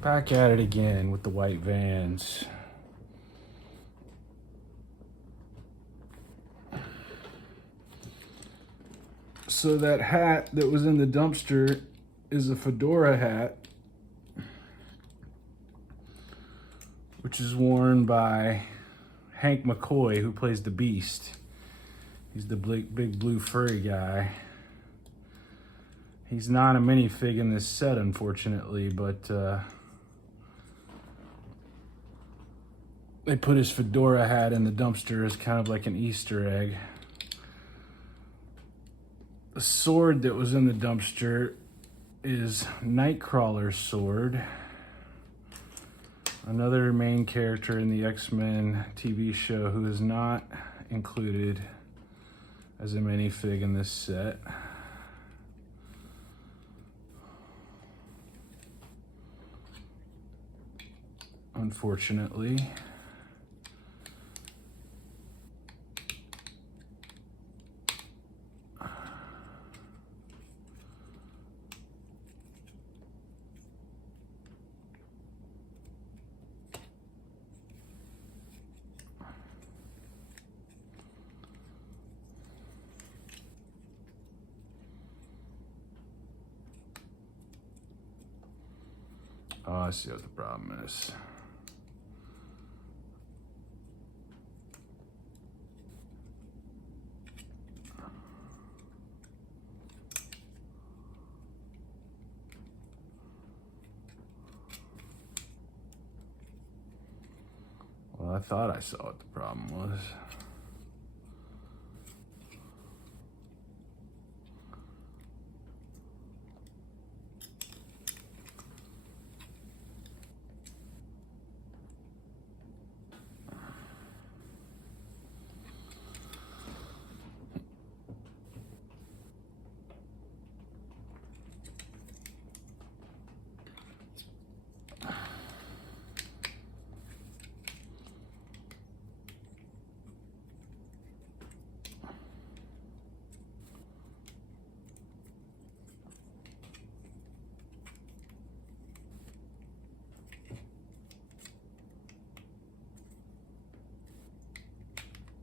Back at it again with the white Vans. So that hat that was in the dumpster is a fedora hat, which is worn by Hank McCoy, who plays the Beast. He's the big blue furry guy. He's not a minifig in this set, unfortunately, but they put his fedora hat in the dumpster as kind of like an Easter egg. The sword that was in the dumpster is Nightcrawler's sword, another main character in the X-Men TV show who is not included as a minifig in this set. Unfortunately. Oh, I see what the problem is. Well, I thought I saw what the problem was.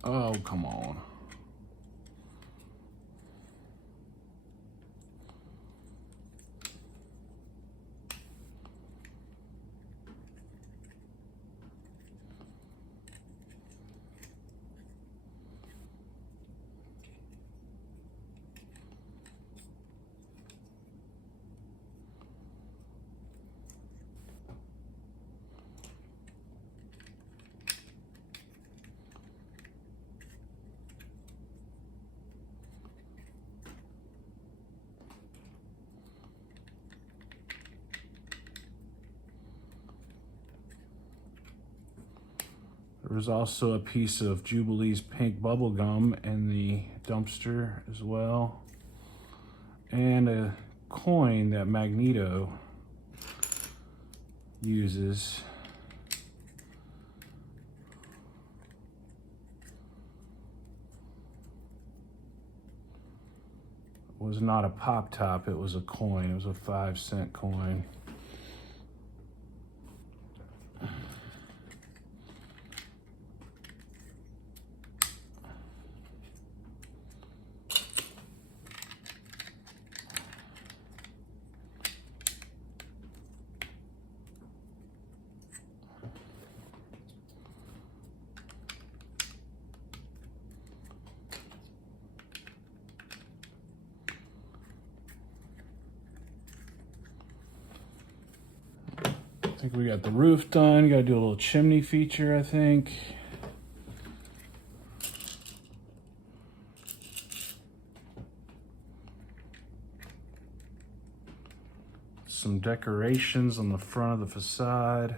Oh, come on. There was also a piece of Jubilee's pink bubble gum in the dumpster as well. And a coin that Magneto uses. It was not a pop top, it was a coin. It was a 5-cent coin. I think we got the roof done. Got to do a little chimney feature, I think. Some decorations on the front of the facade.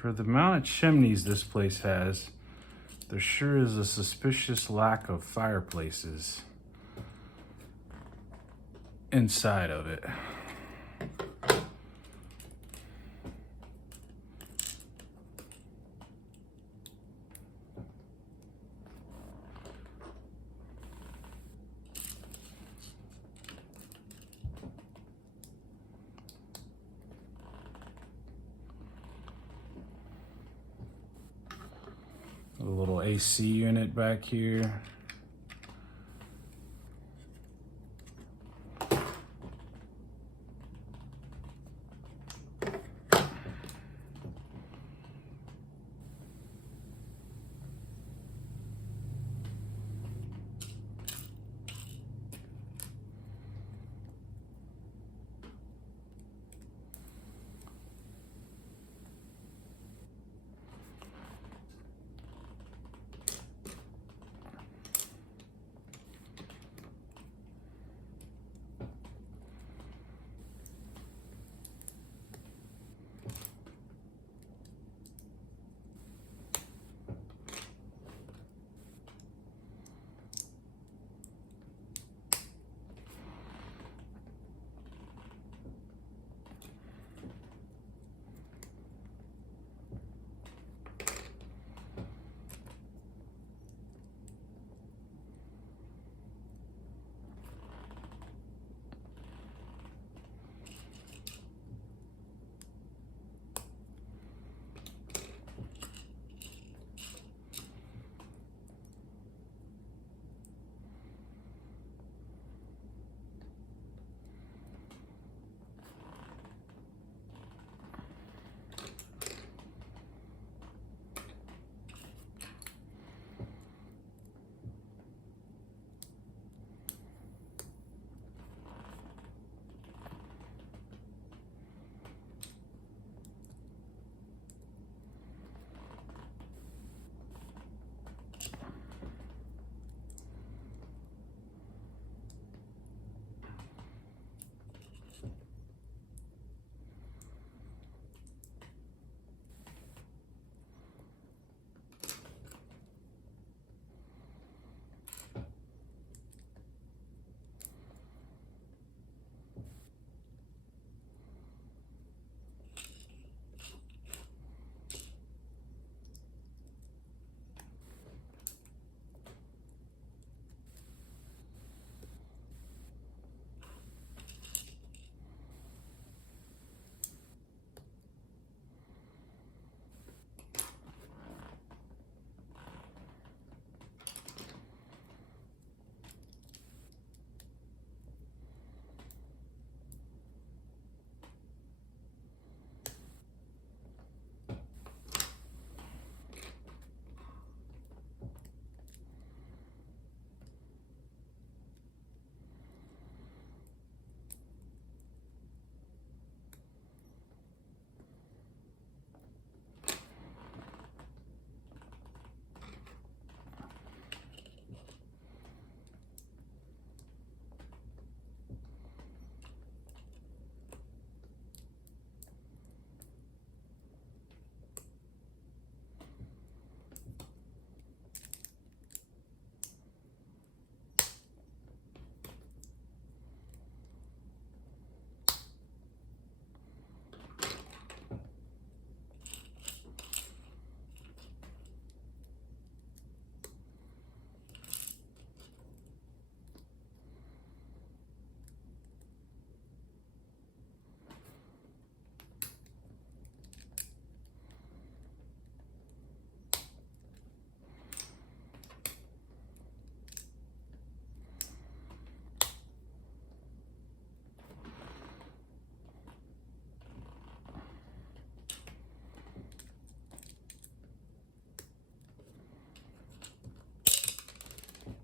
For the amount of chimneys this place has, there sure is a suspicious lack of fireplaces inside of it. A little AC unit back here.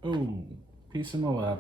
Oh, peace in the lap.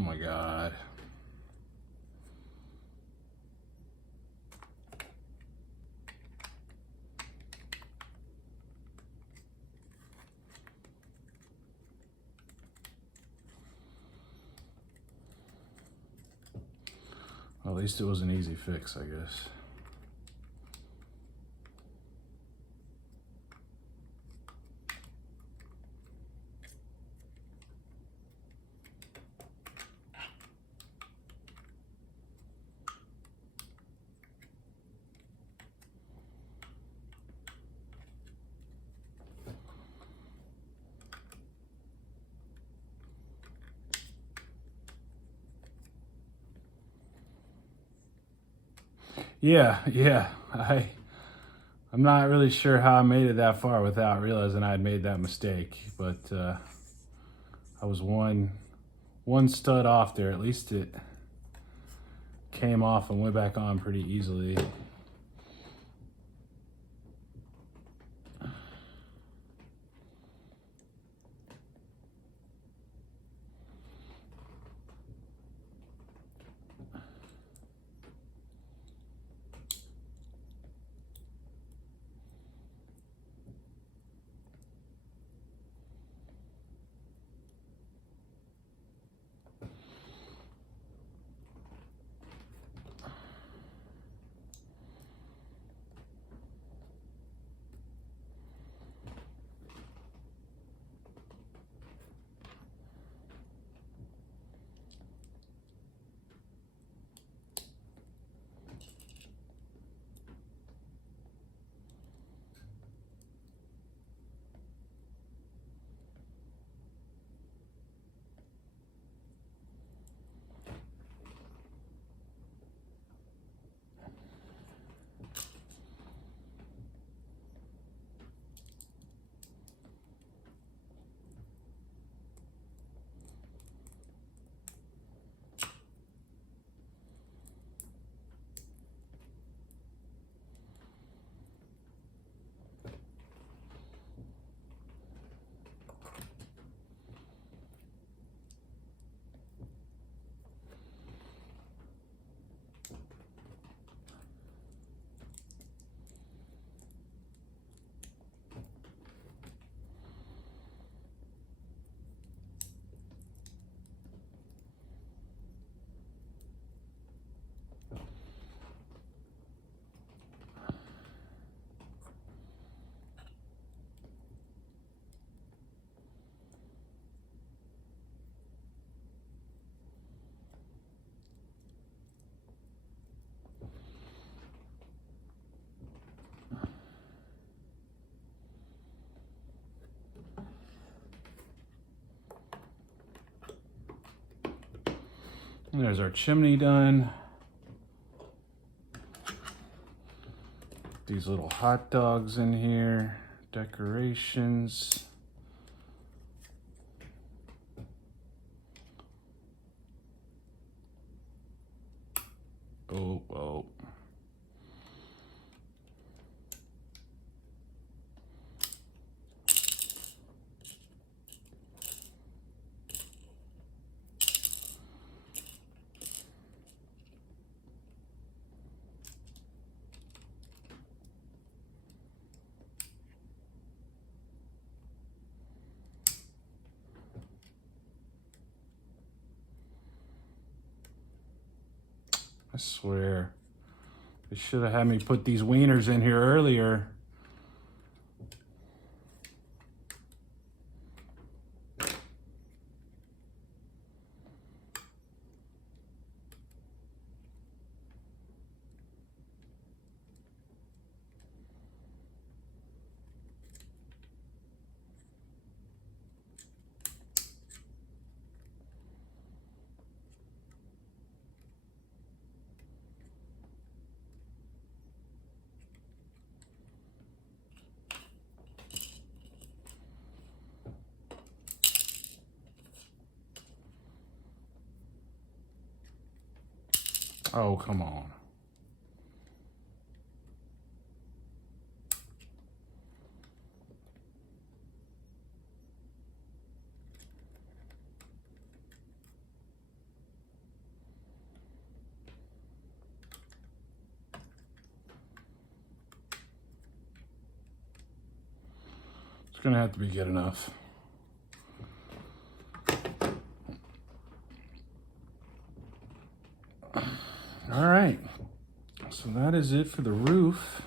my God. Well, at least it was an easy fix, I guess. Yeah. I'm not really sure how I made it that far without realizing I had made that mistake, but I was one stud off there. At least it came off and went back on pretty easily. And there's our chimney done. These little hot dogs in here, decorations. Oh. I swear, they should have had me put these wieners in here earlier. Oh, come on. It's gonna have to be good enough. All right, so that is it for the roof.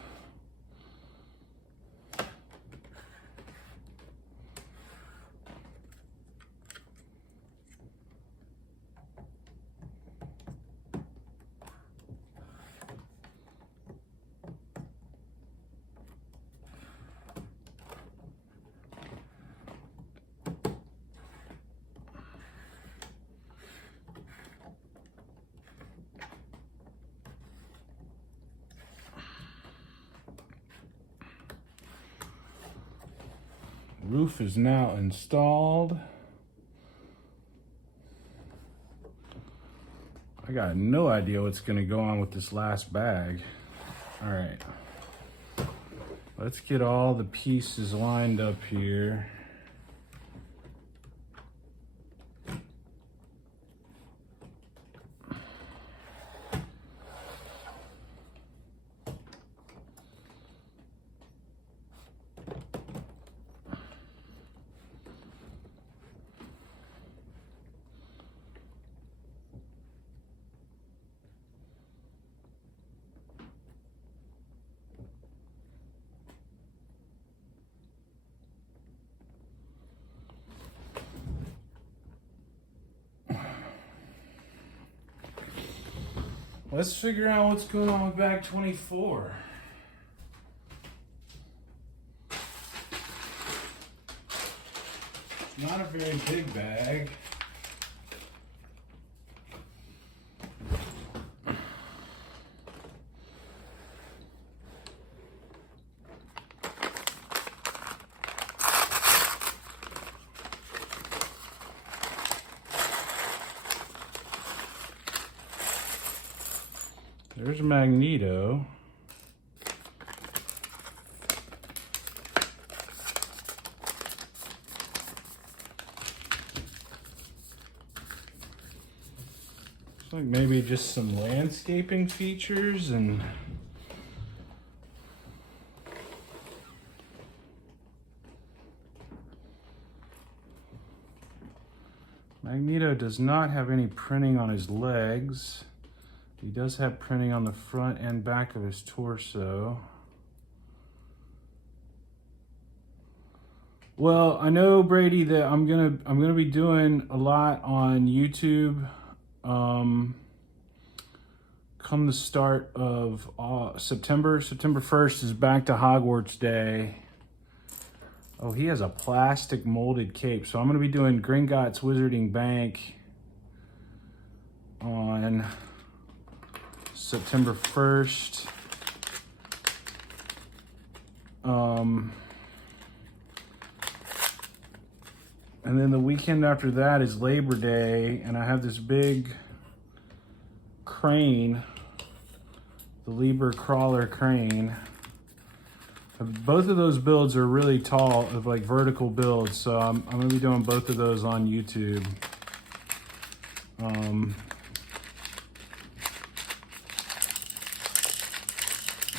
Roof is now installed. I got no idea what's gonna go on with this last bag. All right, let's get all the pieces lined up here. Let's figure out what's going on with bag 24. Not a very big bag. There's Magneto. Looks like maybe just some landscaping features and Magneto does not have any printing on his legs. He does have printing on the front and back of his torso. Well, I know, Brady, that I'm gonna be doing a lot on YouTube. Come the start of September 1st is back to Hogwarts Day. Oh, he has a plastic molded cape. So I'm gonna be doing Gringotts Wizarding Bank on September 1st. And then the weekend after that is Labor Day, and I have this big crane, the Lieber Crawler crane. Both of those builds are really tall, of like vertical builds, so I'm gonna be doing both of those on YouTube.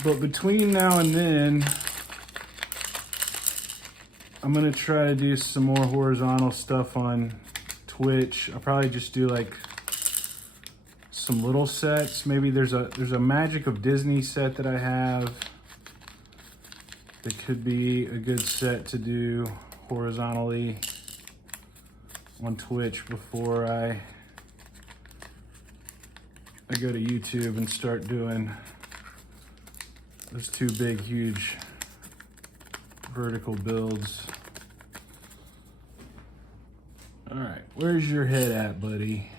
But between now and then, I'm gonna try to do some more horizontal stuff on Twitch. I'll probably just do like some little sets. Maybe there's a Magic of Disney set that I have that could be a good set to do horizontally on Twitch before I go to YouTube and start doing those two big, huge vertical builds. All right, where's your head at, buddy?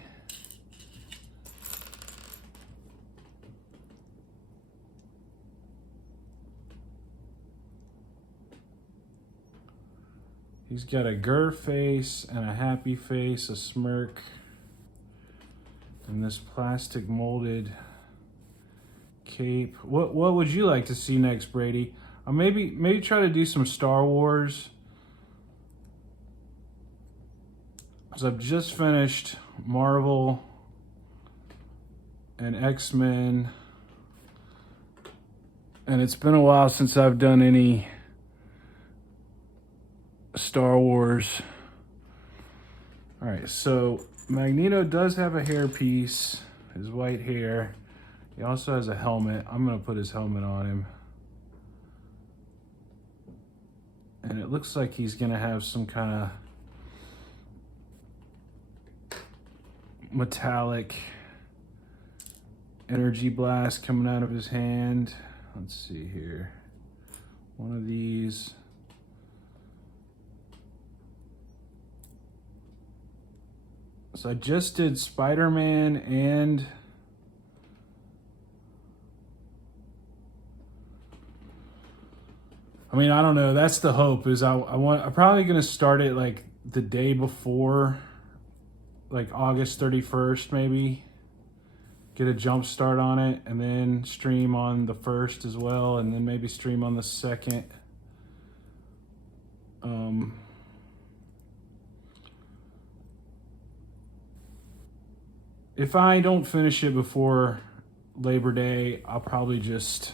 He's got a grr face and a happy face, a smirk, and this plastic molded cape. What would you like to see next, Brady? Maybe try to do some Star Wars. Because I've just finished Marvel and X-Men, and it's been a while since I've done any Star Wars. All right, so Magneto does have a hairpiece, his white hair. He also has a helmet. I'm gonna put his helmet on him. And it looks like he's gonna have some kind of metallic energy blast coming out of his hand. Let's see here. One of these. So I just did Spider-Man and I mean, I don't know. That's the hope is I'm probably going to start it like the day before, like August 31st, maybe. Get a jump start on it and then stream on the 1st as well. And then maybe stream on the 2nd. If I don't finish it before Labor Day, I'll probably just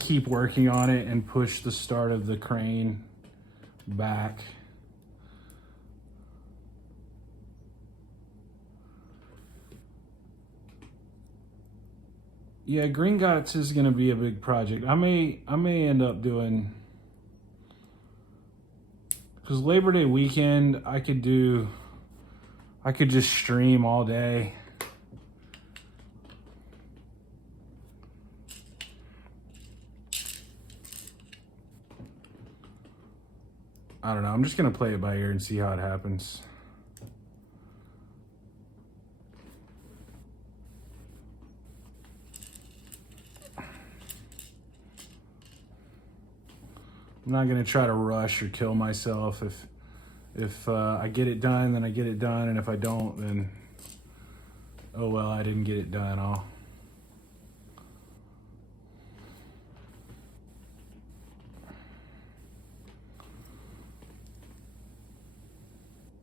keep working on it and push the start of the crane back. Yeah, Green Gots is going to be a big project. I may end up doing, because Labor Day weekend I could just stream all day. I don't know. I'm just going to play it by ear and see how it happens. I'm not going to try to rush or kill myself. If I get it done, then I get it done. And if I don't, then, oh well, I didn't get it done.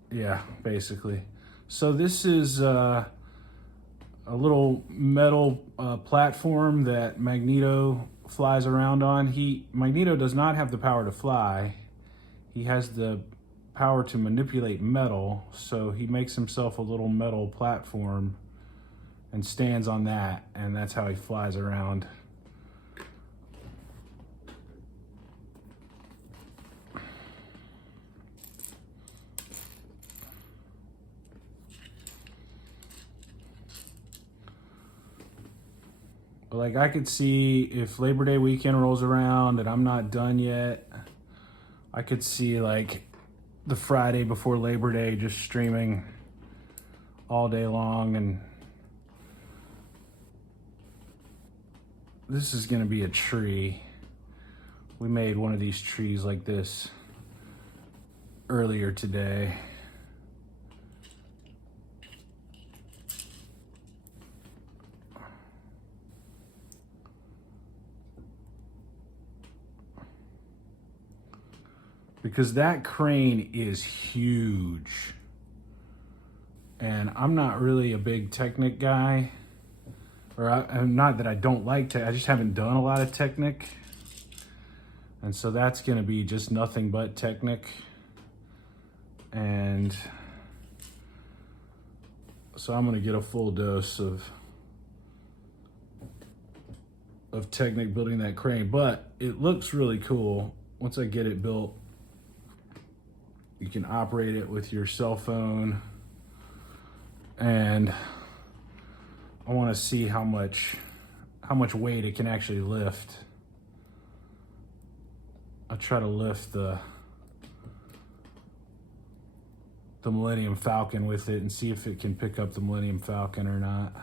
Yeah, basically. So this is a little metal platform that Magneto flies around on. Magneto does not have the power to fly. He has the power to manipulate metal, so he makes himself a little metal platform and stands on that, and that's how he flies around. But like I could see if Labor Day weekend rolls around and I'm not done yet, I could see like the Friday before Labor Day just streaming all day long. And this is gonna be a tree. We made one of these trees like this earlier today. Because that crane is huge. And I'm not really a big Technic guy. Not that I don't like I just haven't done a lot of Technic. And so that's going to be just nothing but Technic. And so I'm going to get a full dose of Technic building that crane. But it looks really cool. Once I get it built, you can operate it with your cell phone. And I want to see how much weight it can actually lift. I'll try to lift the Millennium Falcon with it and see if it can pick up the Millennium Falcon or not.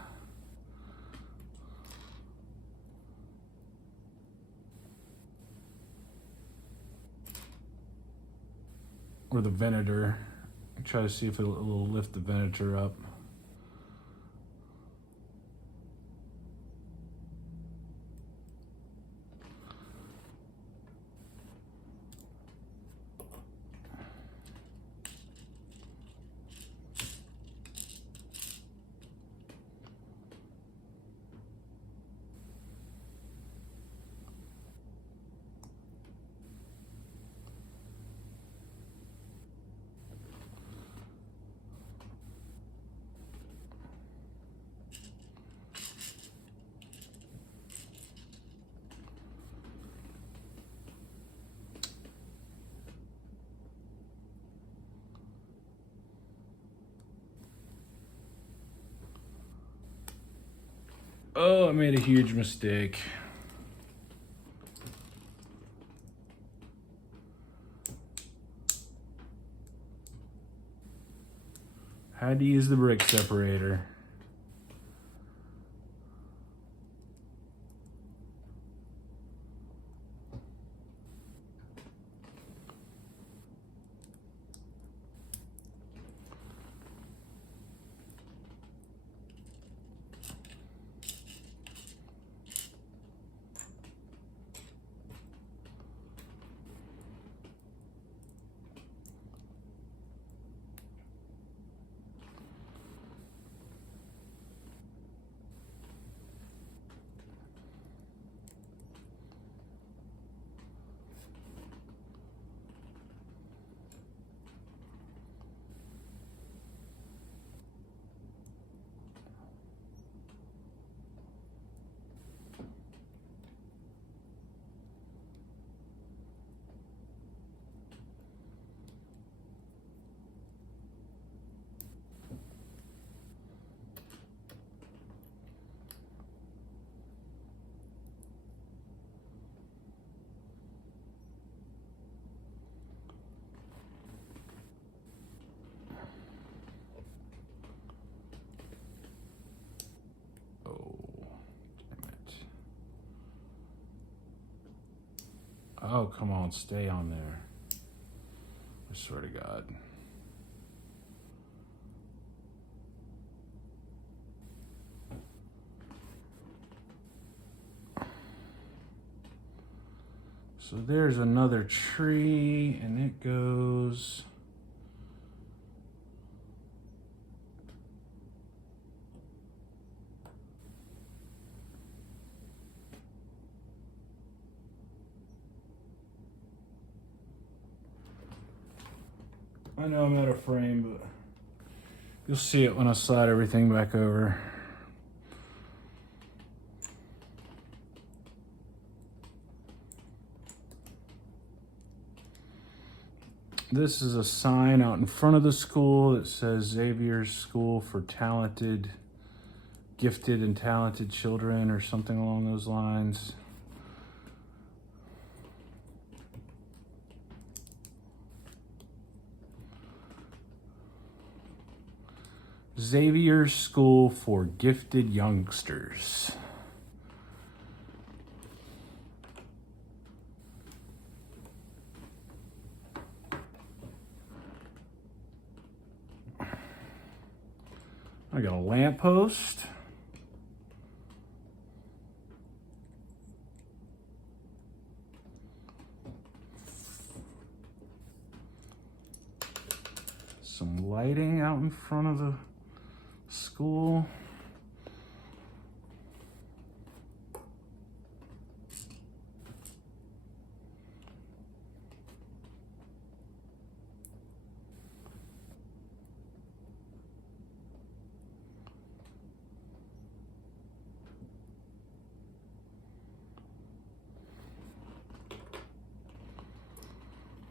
Or the Venator. Try to see if it'll lift the Venator up. Oh, I made a huge mistake. Had to use the brick separator. Oh, come on, stay on there. I swear to God. So there's another tree, and it goes... I know I'm out of frame, but you'll see it when I slide everything back over. This is a sign out in front of the school that says Xavier's School for Gifted and Talented Children, or something along those lines. Xavier's School for Gifted Youngsters. I got a lamppost. Some lighting out in front of the school.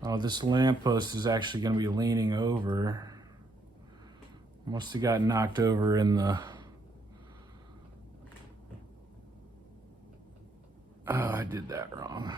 Oh, this lamppost is actually going to be leaning over. Must have got knocked over in the... Oh, I did that wrong.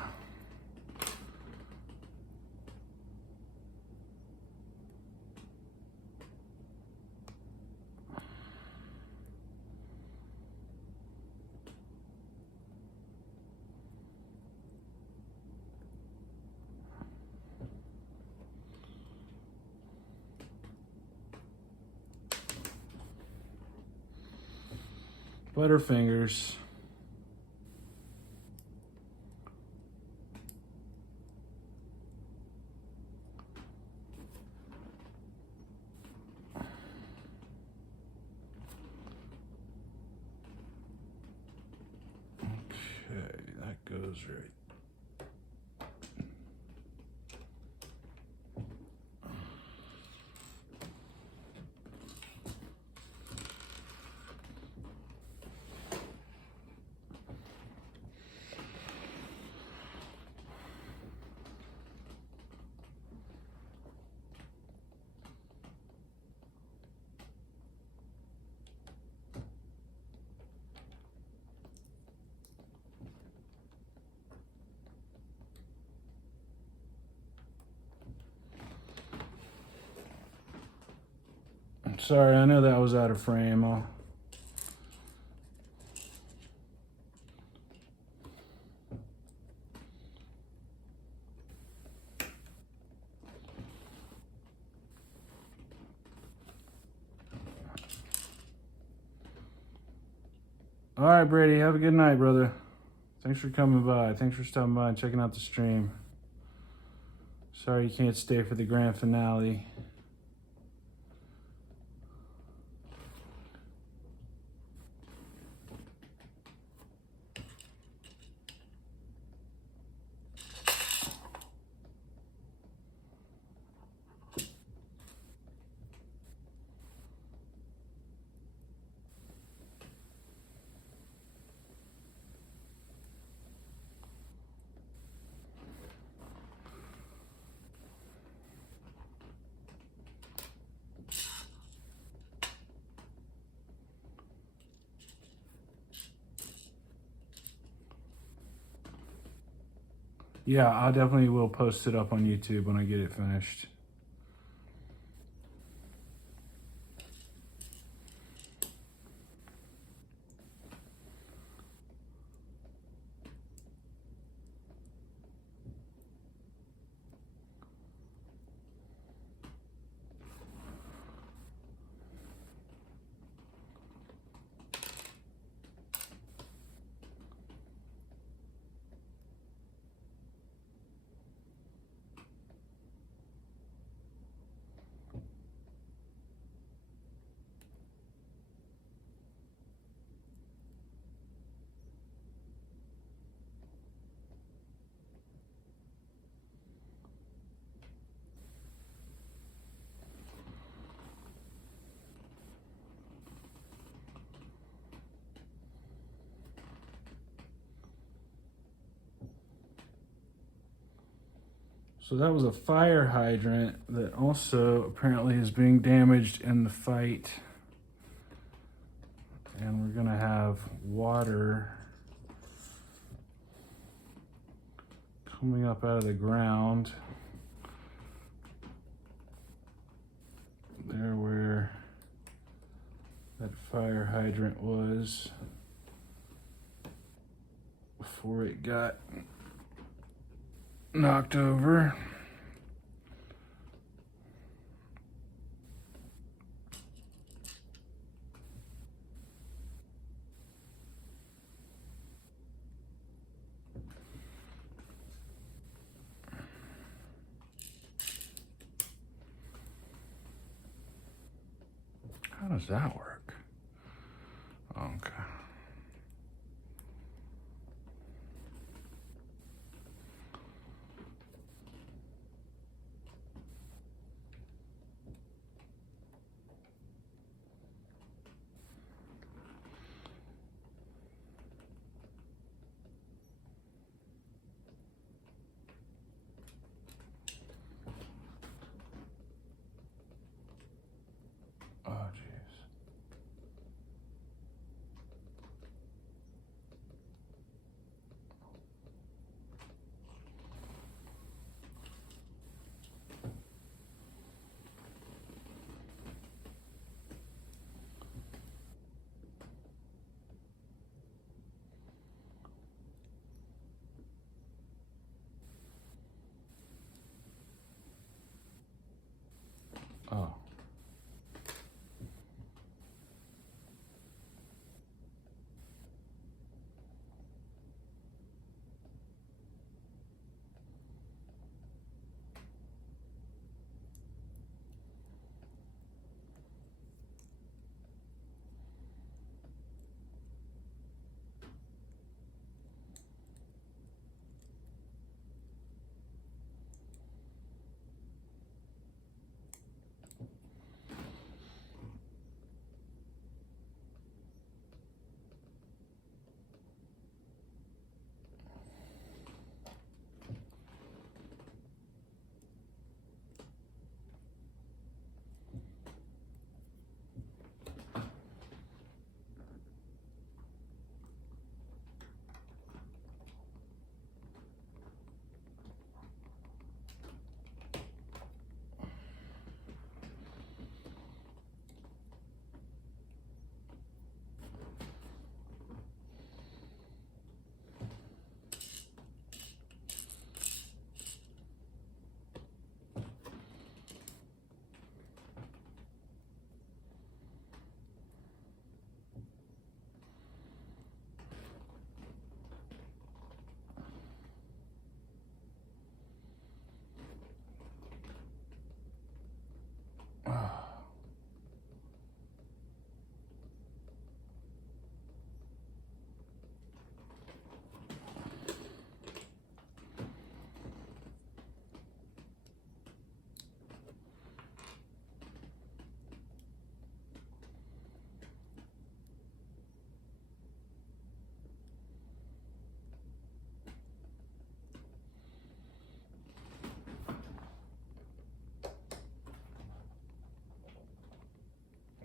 Butterfingers. Okay, that goes right. Sorry, I know that was out of frame. All right, Brady, have a good night, brother. Thanks for coming by. Thanks for stopping by and checking out the stream. Sorry you can't stay for the grand finale. Yeah, I definitely will post it up on YouTube when I get it finished. So that was a fire hydrant that also apparently is being damaged in the fight. And we're gonna have water coming up out of the ground. There where that fire hydrant was before it got knocked over. How does that work? Okay. Oh, jeez.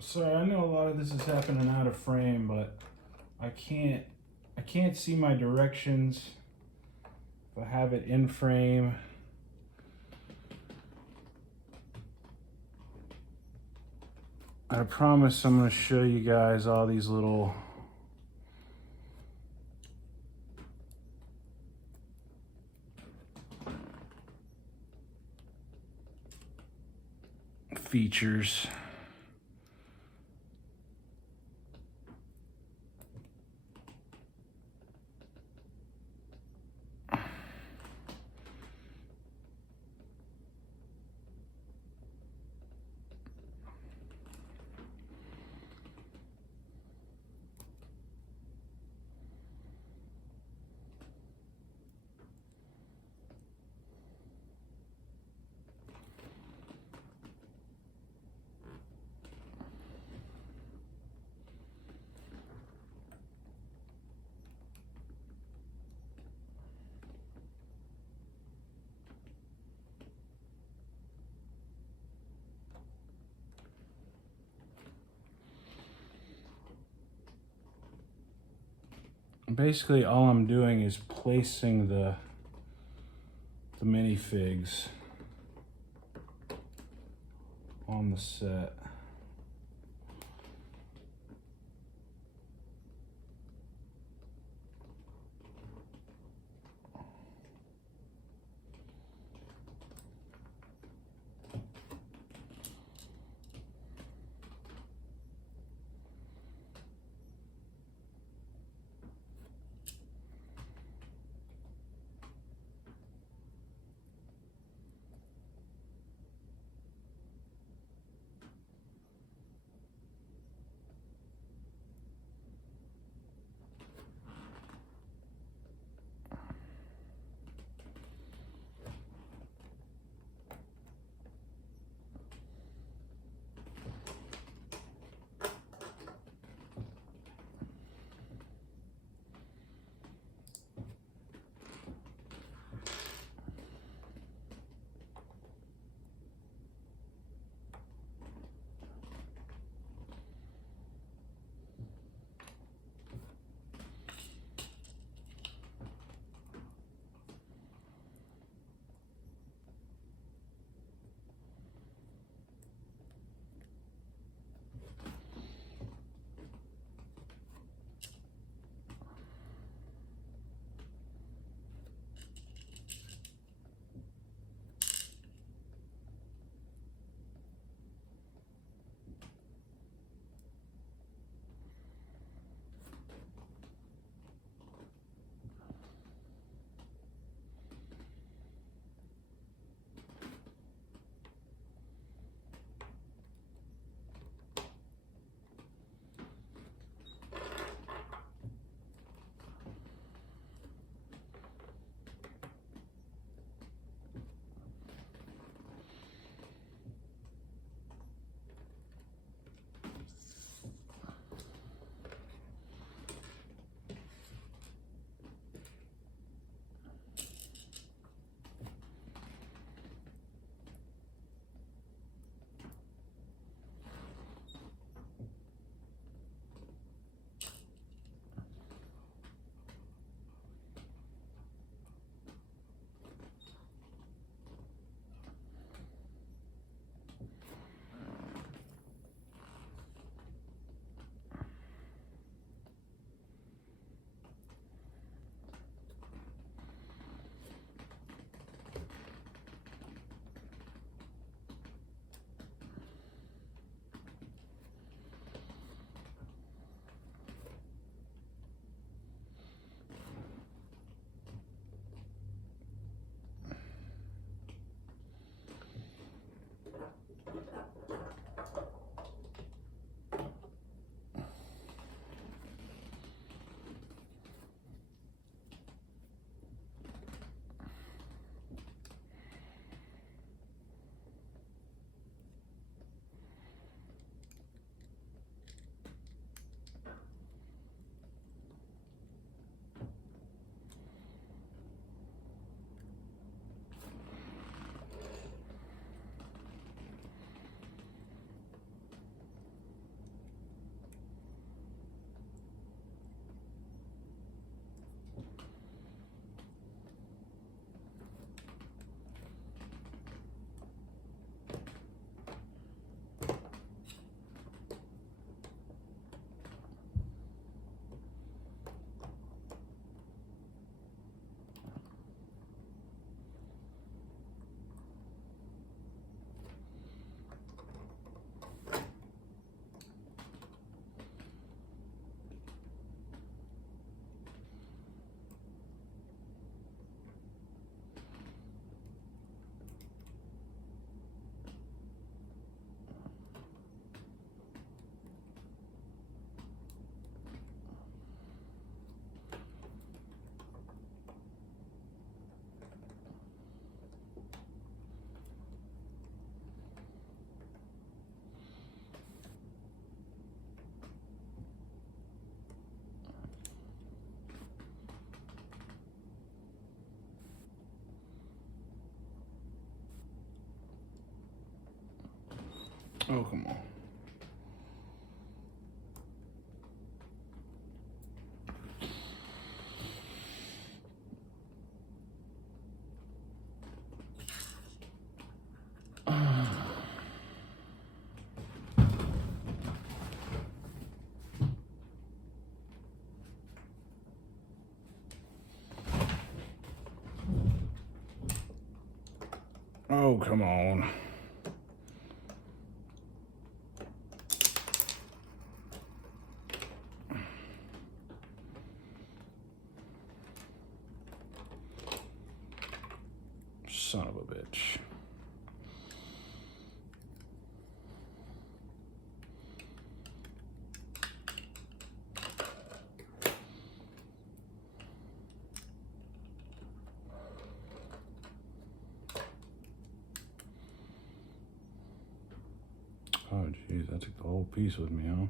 Sorry, I know a lot of this is happening out of frame, but I can't see my directions if I have it in frame. I promise I'm going to show you guys all these little features. Basically, all I'm doing is placing the minifigs on the set. Oh, come on. Oh, come on. Son of a bitch. Oh, jeez, I took the whole piece with me, huh?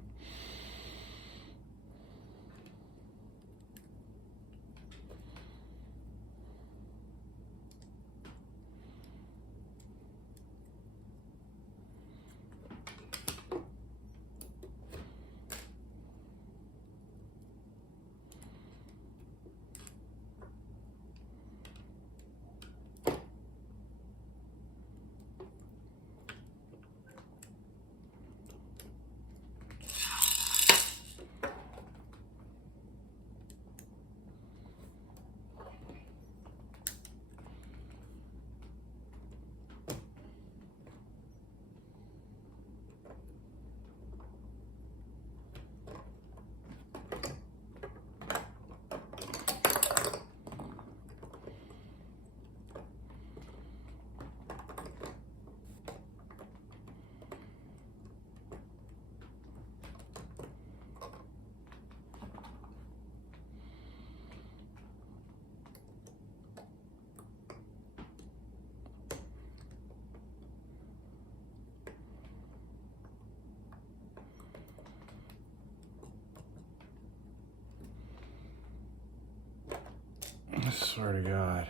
I swear to God.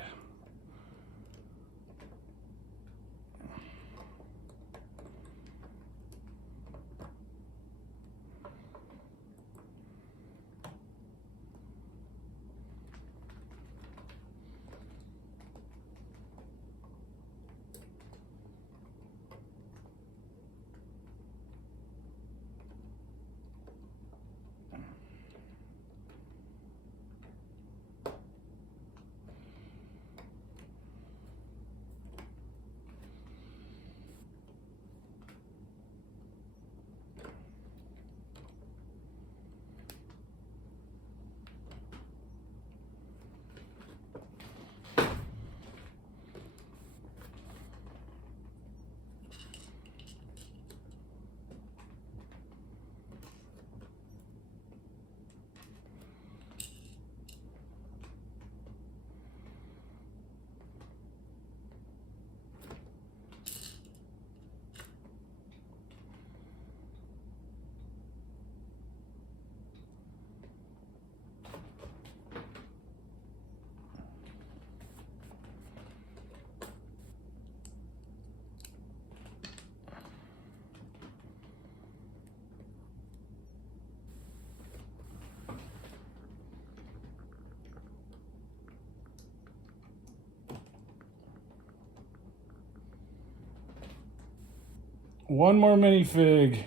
One more minifig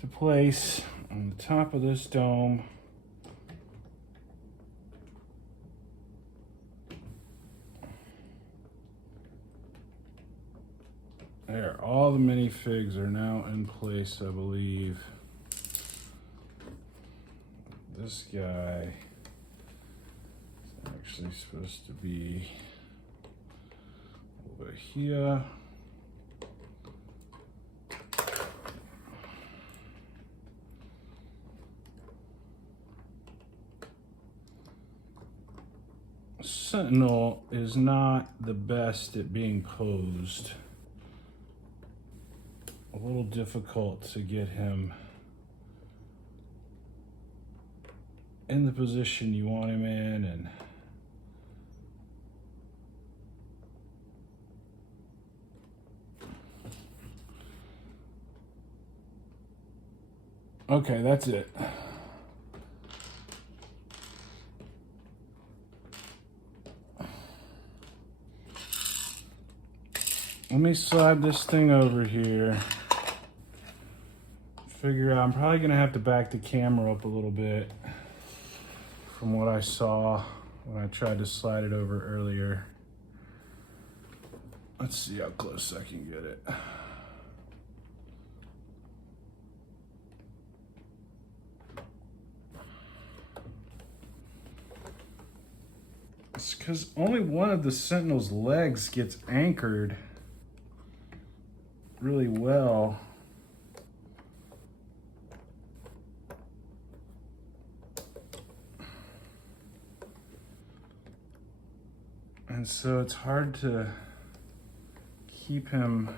to place on the top of this dome. There, all the minifigs are now in place, I believe. This guy is actually supposed to be over here. Sentinel is not the best at being posed. A little difficult to get him in the position you want him in, and Okay, that's it. Let me slide this thing over here. Figure out, I'm probably gonna have to back the camera up a little bit from what I saw when I tried to slide it over earlier. Let's see how close I can get it. It's because only one of the Sentinel's legs gets anchored really well. And so it's hard to keep him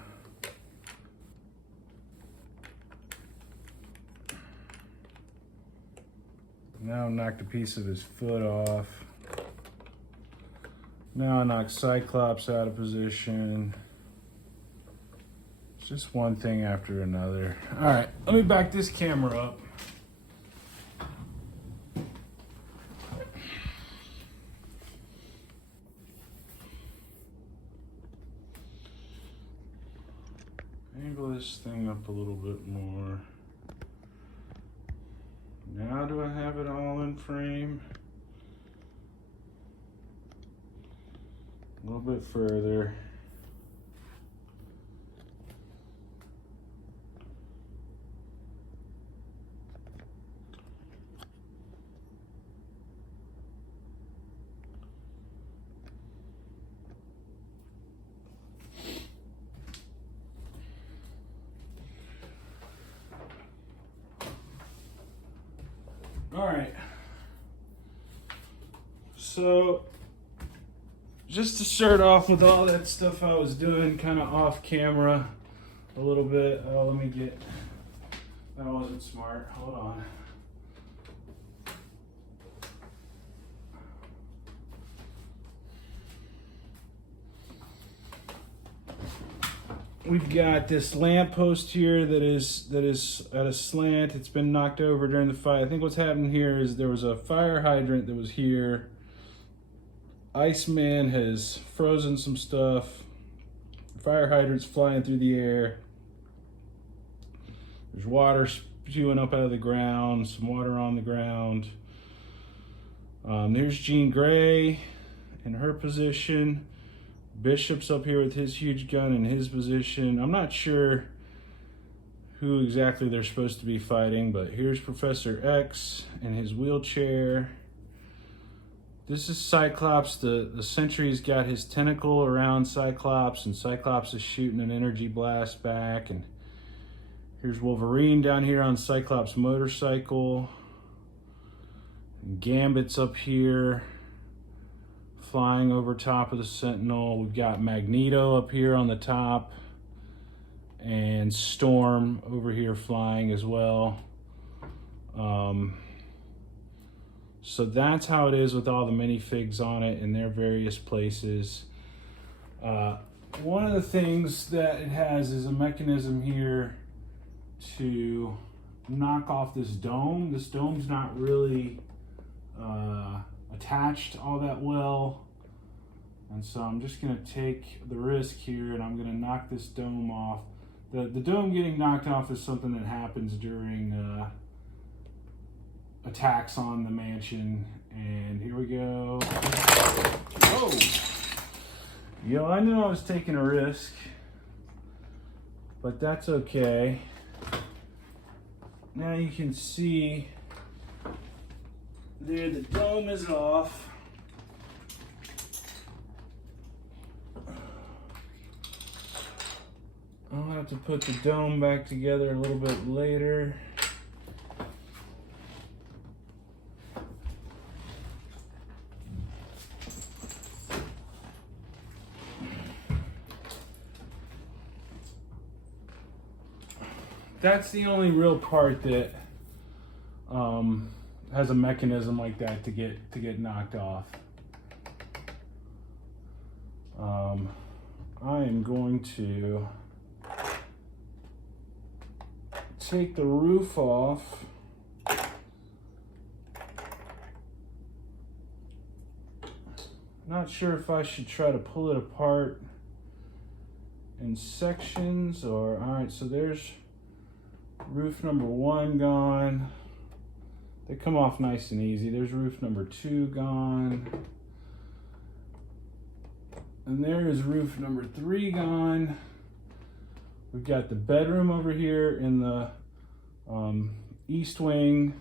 now. Knocked a piece of his foot off. Now I knocked Cyclops out of position. It's just one thing after another. All right, let me back this camera up. Angle this thing up a little bit more. Now do I have it all in frame? A little bit further. All right. So just to start off with all that stuff I was doing kind of off camera a little bit. Oh, let me get, that wasn't smart. Hold on. We've got this lamppost here that is at a slant. It's been knocked over during the fight. I think what's happened here is there was a fire hydrant that was here. Iceman has frozen some stuff. Fire hydrant's flying through the air. There's water spewing up out of the ground, some water on the ground. There's Jean Grey in her position. Bishop's up here with his huge gun in his position. I'm not sure who exactly they're supposed to be fighting, but here's Professor X in his wheelchair. This is Cyclops. The Sentry's got his tentacle around Cyclops, and Cyclops is shooting an energy blast back. And here's Wolverine down here on Cyclops' motorcycle. And Gambit's up here, flying over top of the Sentinel. We've got Magneto up here on the top, and Storm over here flying as well. So that's how it is with all the minifigs on it in their various places. One of the things that it has is a mechanism here to knock off this dome. This dome's not really attached all that well. And so I'm just gonna take the risk here and I'm gonna knock this dome off. The dome getting knocked off is something that happens during attacks on the mansion. And here we go. Oh! Yo, I knew I was taking a risk, but that's okay. Now you can see there the dome is off. I'll have to put the dome back together a little bit later. That's the only real part that has a mechanism like that to get knocked off. I am going to take the roof off. Not sure if I should try to pull it apart in sections or, all right, so there's roof number 1 gone. They come off nice and easy. There's roof number 2 gone. And there is roof number 3 gone. We've got the bedroom over here in the east wing.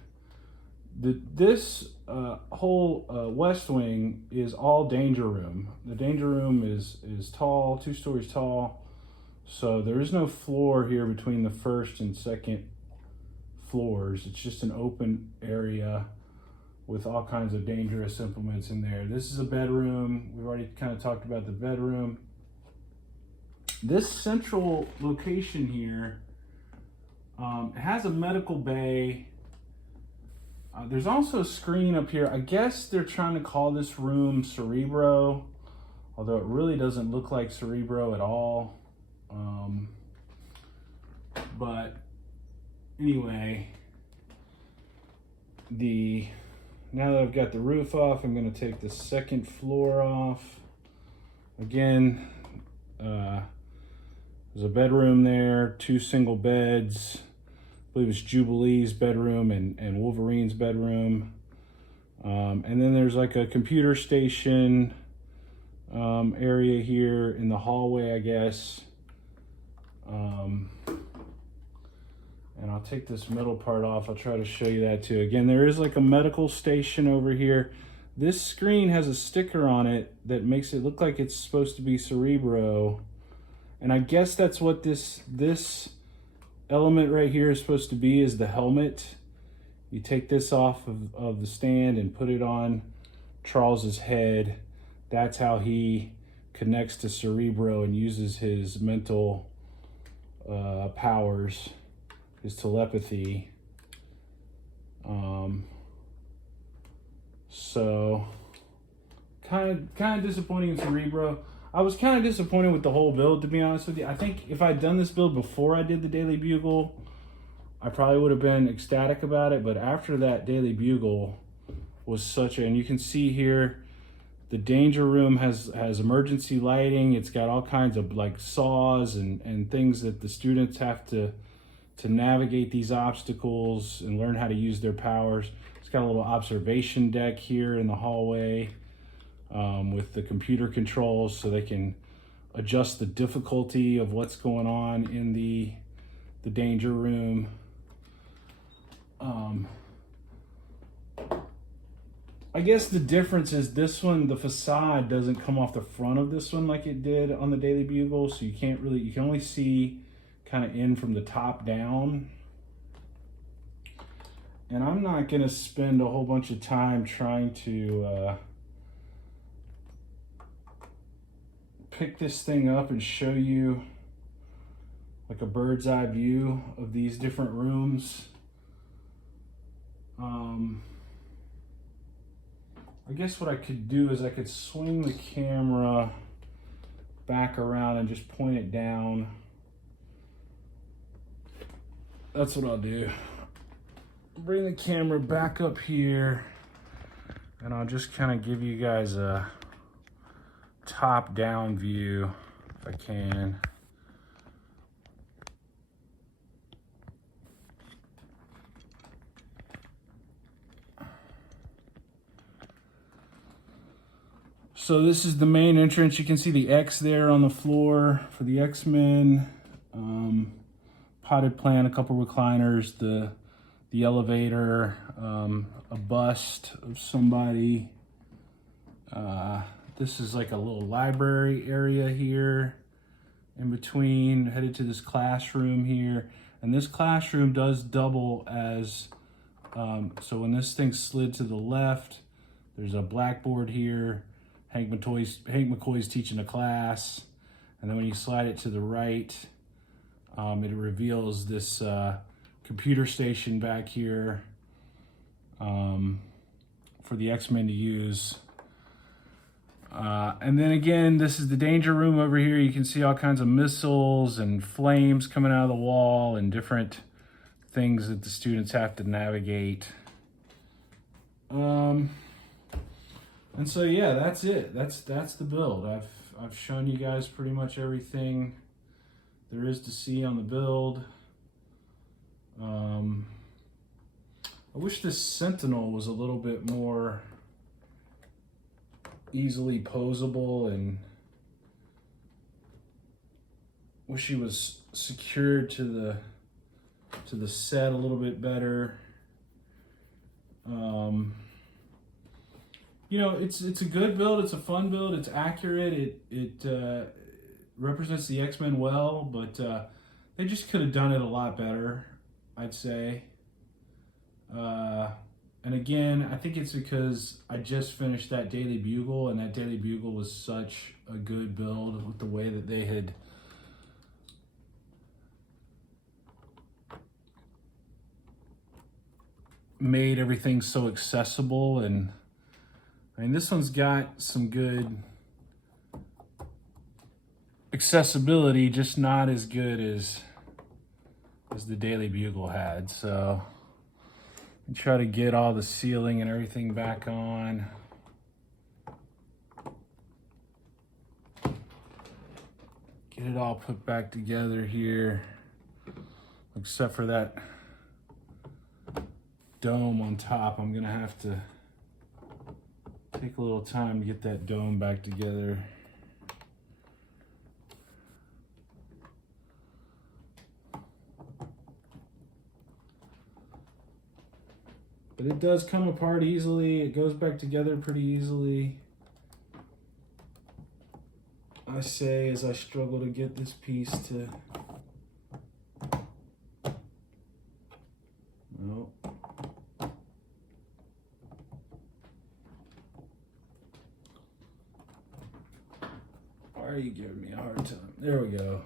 This whole west wing is all danger room. The danger room is tall, 2 stories tall. So there is no floor here between the first and second floors. It's just an open area with all kinds of dangerous implements in there. This is a bedroom. We've already kind of talked about the bedroom. This central location here has a medical bay. There's also a screen up here. I guess they're trying to call this room Cerebro, although it really doesn't look like Cerebro at all. But anyway, now that I've got the roof off, I'm going to take the second floor off. Again, there's a bedroom there, 2 single beds. I believe it's Jubilee's bedroom and Wolverine's bedroom. And then there's like a computer station area here in the hallway, I guess. And I'll take this middle part off. I'll try to show you that too. Again, there is like a medical station over here. This screen has a sticker on it that makes it look like it's supposed to be Cerebro. And I guess that's what this element right here is supposed to be, is the helmet. You take this off of the stand and put it on Charles's head. That's how he connects to Cerebro and uses his mental powers, his telepathy. So kind of disappointing in Cerebro. I was kind of disappointed with the whole build, to be honest with you. I think if I'd done this build before I did the Daily Bugle, I probably would have been ecstatic about it. But after that, Daily Bugle was such a, and you can see here, the danger room has emergency lighting. It's got all kinds of like saws and things that the students have to navigate these obstacles and learn how to use their powers. It's got a little observation deck here in the hallway with the computer controls so they can adjust the difficulty of what's going on in the danger room. I guess the difference is this one, the facade doesn't come off the front of this one like it did on the Daily Bugle, so you can only see kind of in from the top down. And I'm not gonna spend a whole bunch of time trying to pick this thing up and show you like a bird's eye view of these different rooms. I guess what I could do is I could swing the camera back around and just point it down. That's what I'll do. Bring the camera back up here and I'll just kind of give you guys a top-down view if I can. So this is the main entrance. You can see the X there on the floor for the X-Men. Potted plant, a couple recliners, the elevator, a bust of somebody. This is like a little library area here in between, headed to this classroom here. And this classroom does double as, so when this thing slid to the left, there's a blackboard here. Hank McCoy's teaching a class. And then when you slide it to the right, it reveals this computer station back here for the X-Men to use. And then again, this is the danger room over here. You can see all kinds of missiles and flames coming out of the wall and different things that the students have to navigate. And so yeah, that's it. That's the build. I've shown you guys pretty much everything there is to see on the build. I wish this Sentinel was a little bit more easily posable, and wish he was secured to the set a little bit better. You know, it's a good build. It's a fun build. It's accurate. It represents the X-Men well, but they just could have done it a lot better, I'd say. And again, I think it's because I just finished that Daily Bugle, and that Daily Bugle was such a good build with the way that they had made everything so accessible. And I mean, this one's got some good accessibility, just not as good as the Daily Bugle had. So and try to get all the sealing and everything back on. Get it all put back together here, except for that dome on top. I'm gonna have to take a little time to get that dome back together. But it does come apart easily. It goes back together pretty easily. I say as I struggle to get this piece to... No. Why are you giving me a hard time? There we go.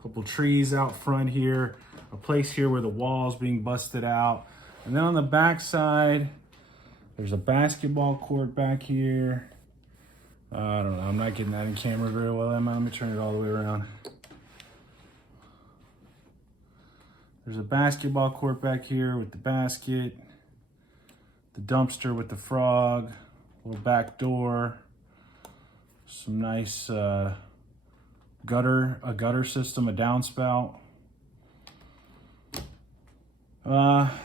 Couple trees out front here, a place here where the wall's being busted out, and then on the back side there's a basketball court back here. I don't know, I'm not getting that in camera very well, am I? Let me turn it all the way around. There's a basketball court back here with the basket, the dumpster with the frog, little back door, some nice a gutter system, a downspout.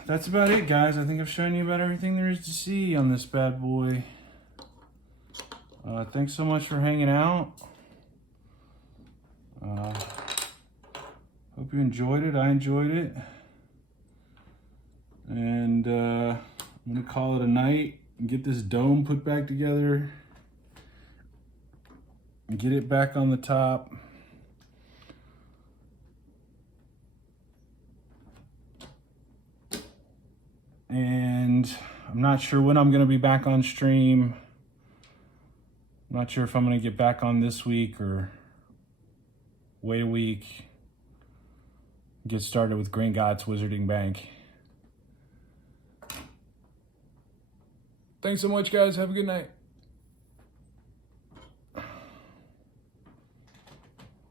That's about it, guys. I think I've shown you about everything there is to see on this bad boy. Thanks so much for hanging out. Hope you enjoyed it. I enjoyed it. And I'm gonna call it a night and get this dome put back together and get it back on the top. And I'm not sure when I'm gonna be back on stream. I'm not sure if I'm gonna get back on this week or wait a week. Get started with Gringotts Wizarding Bank. Thanks so much, guys. Have a good night.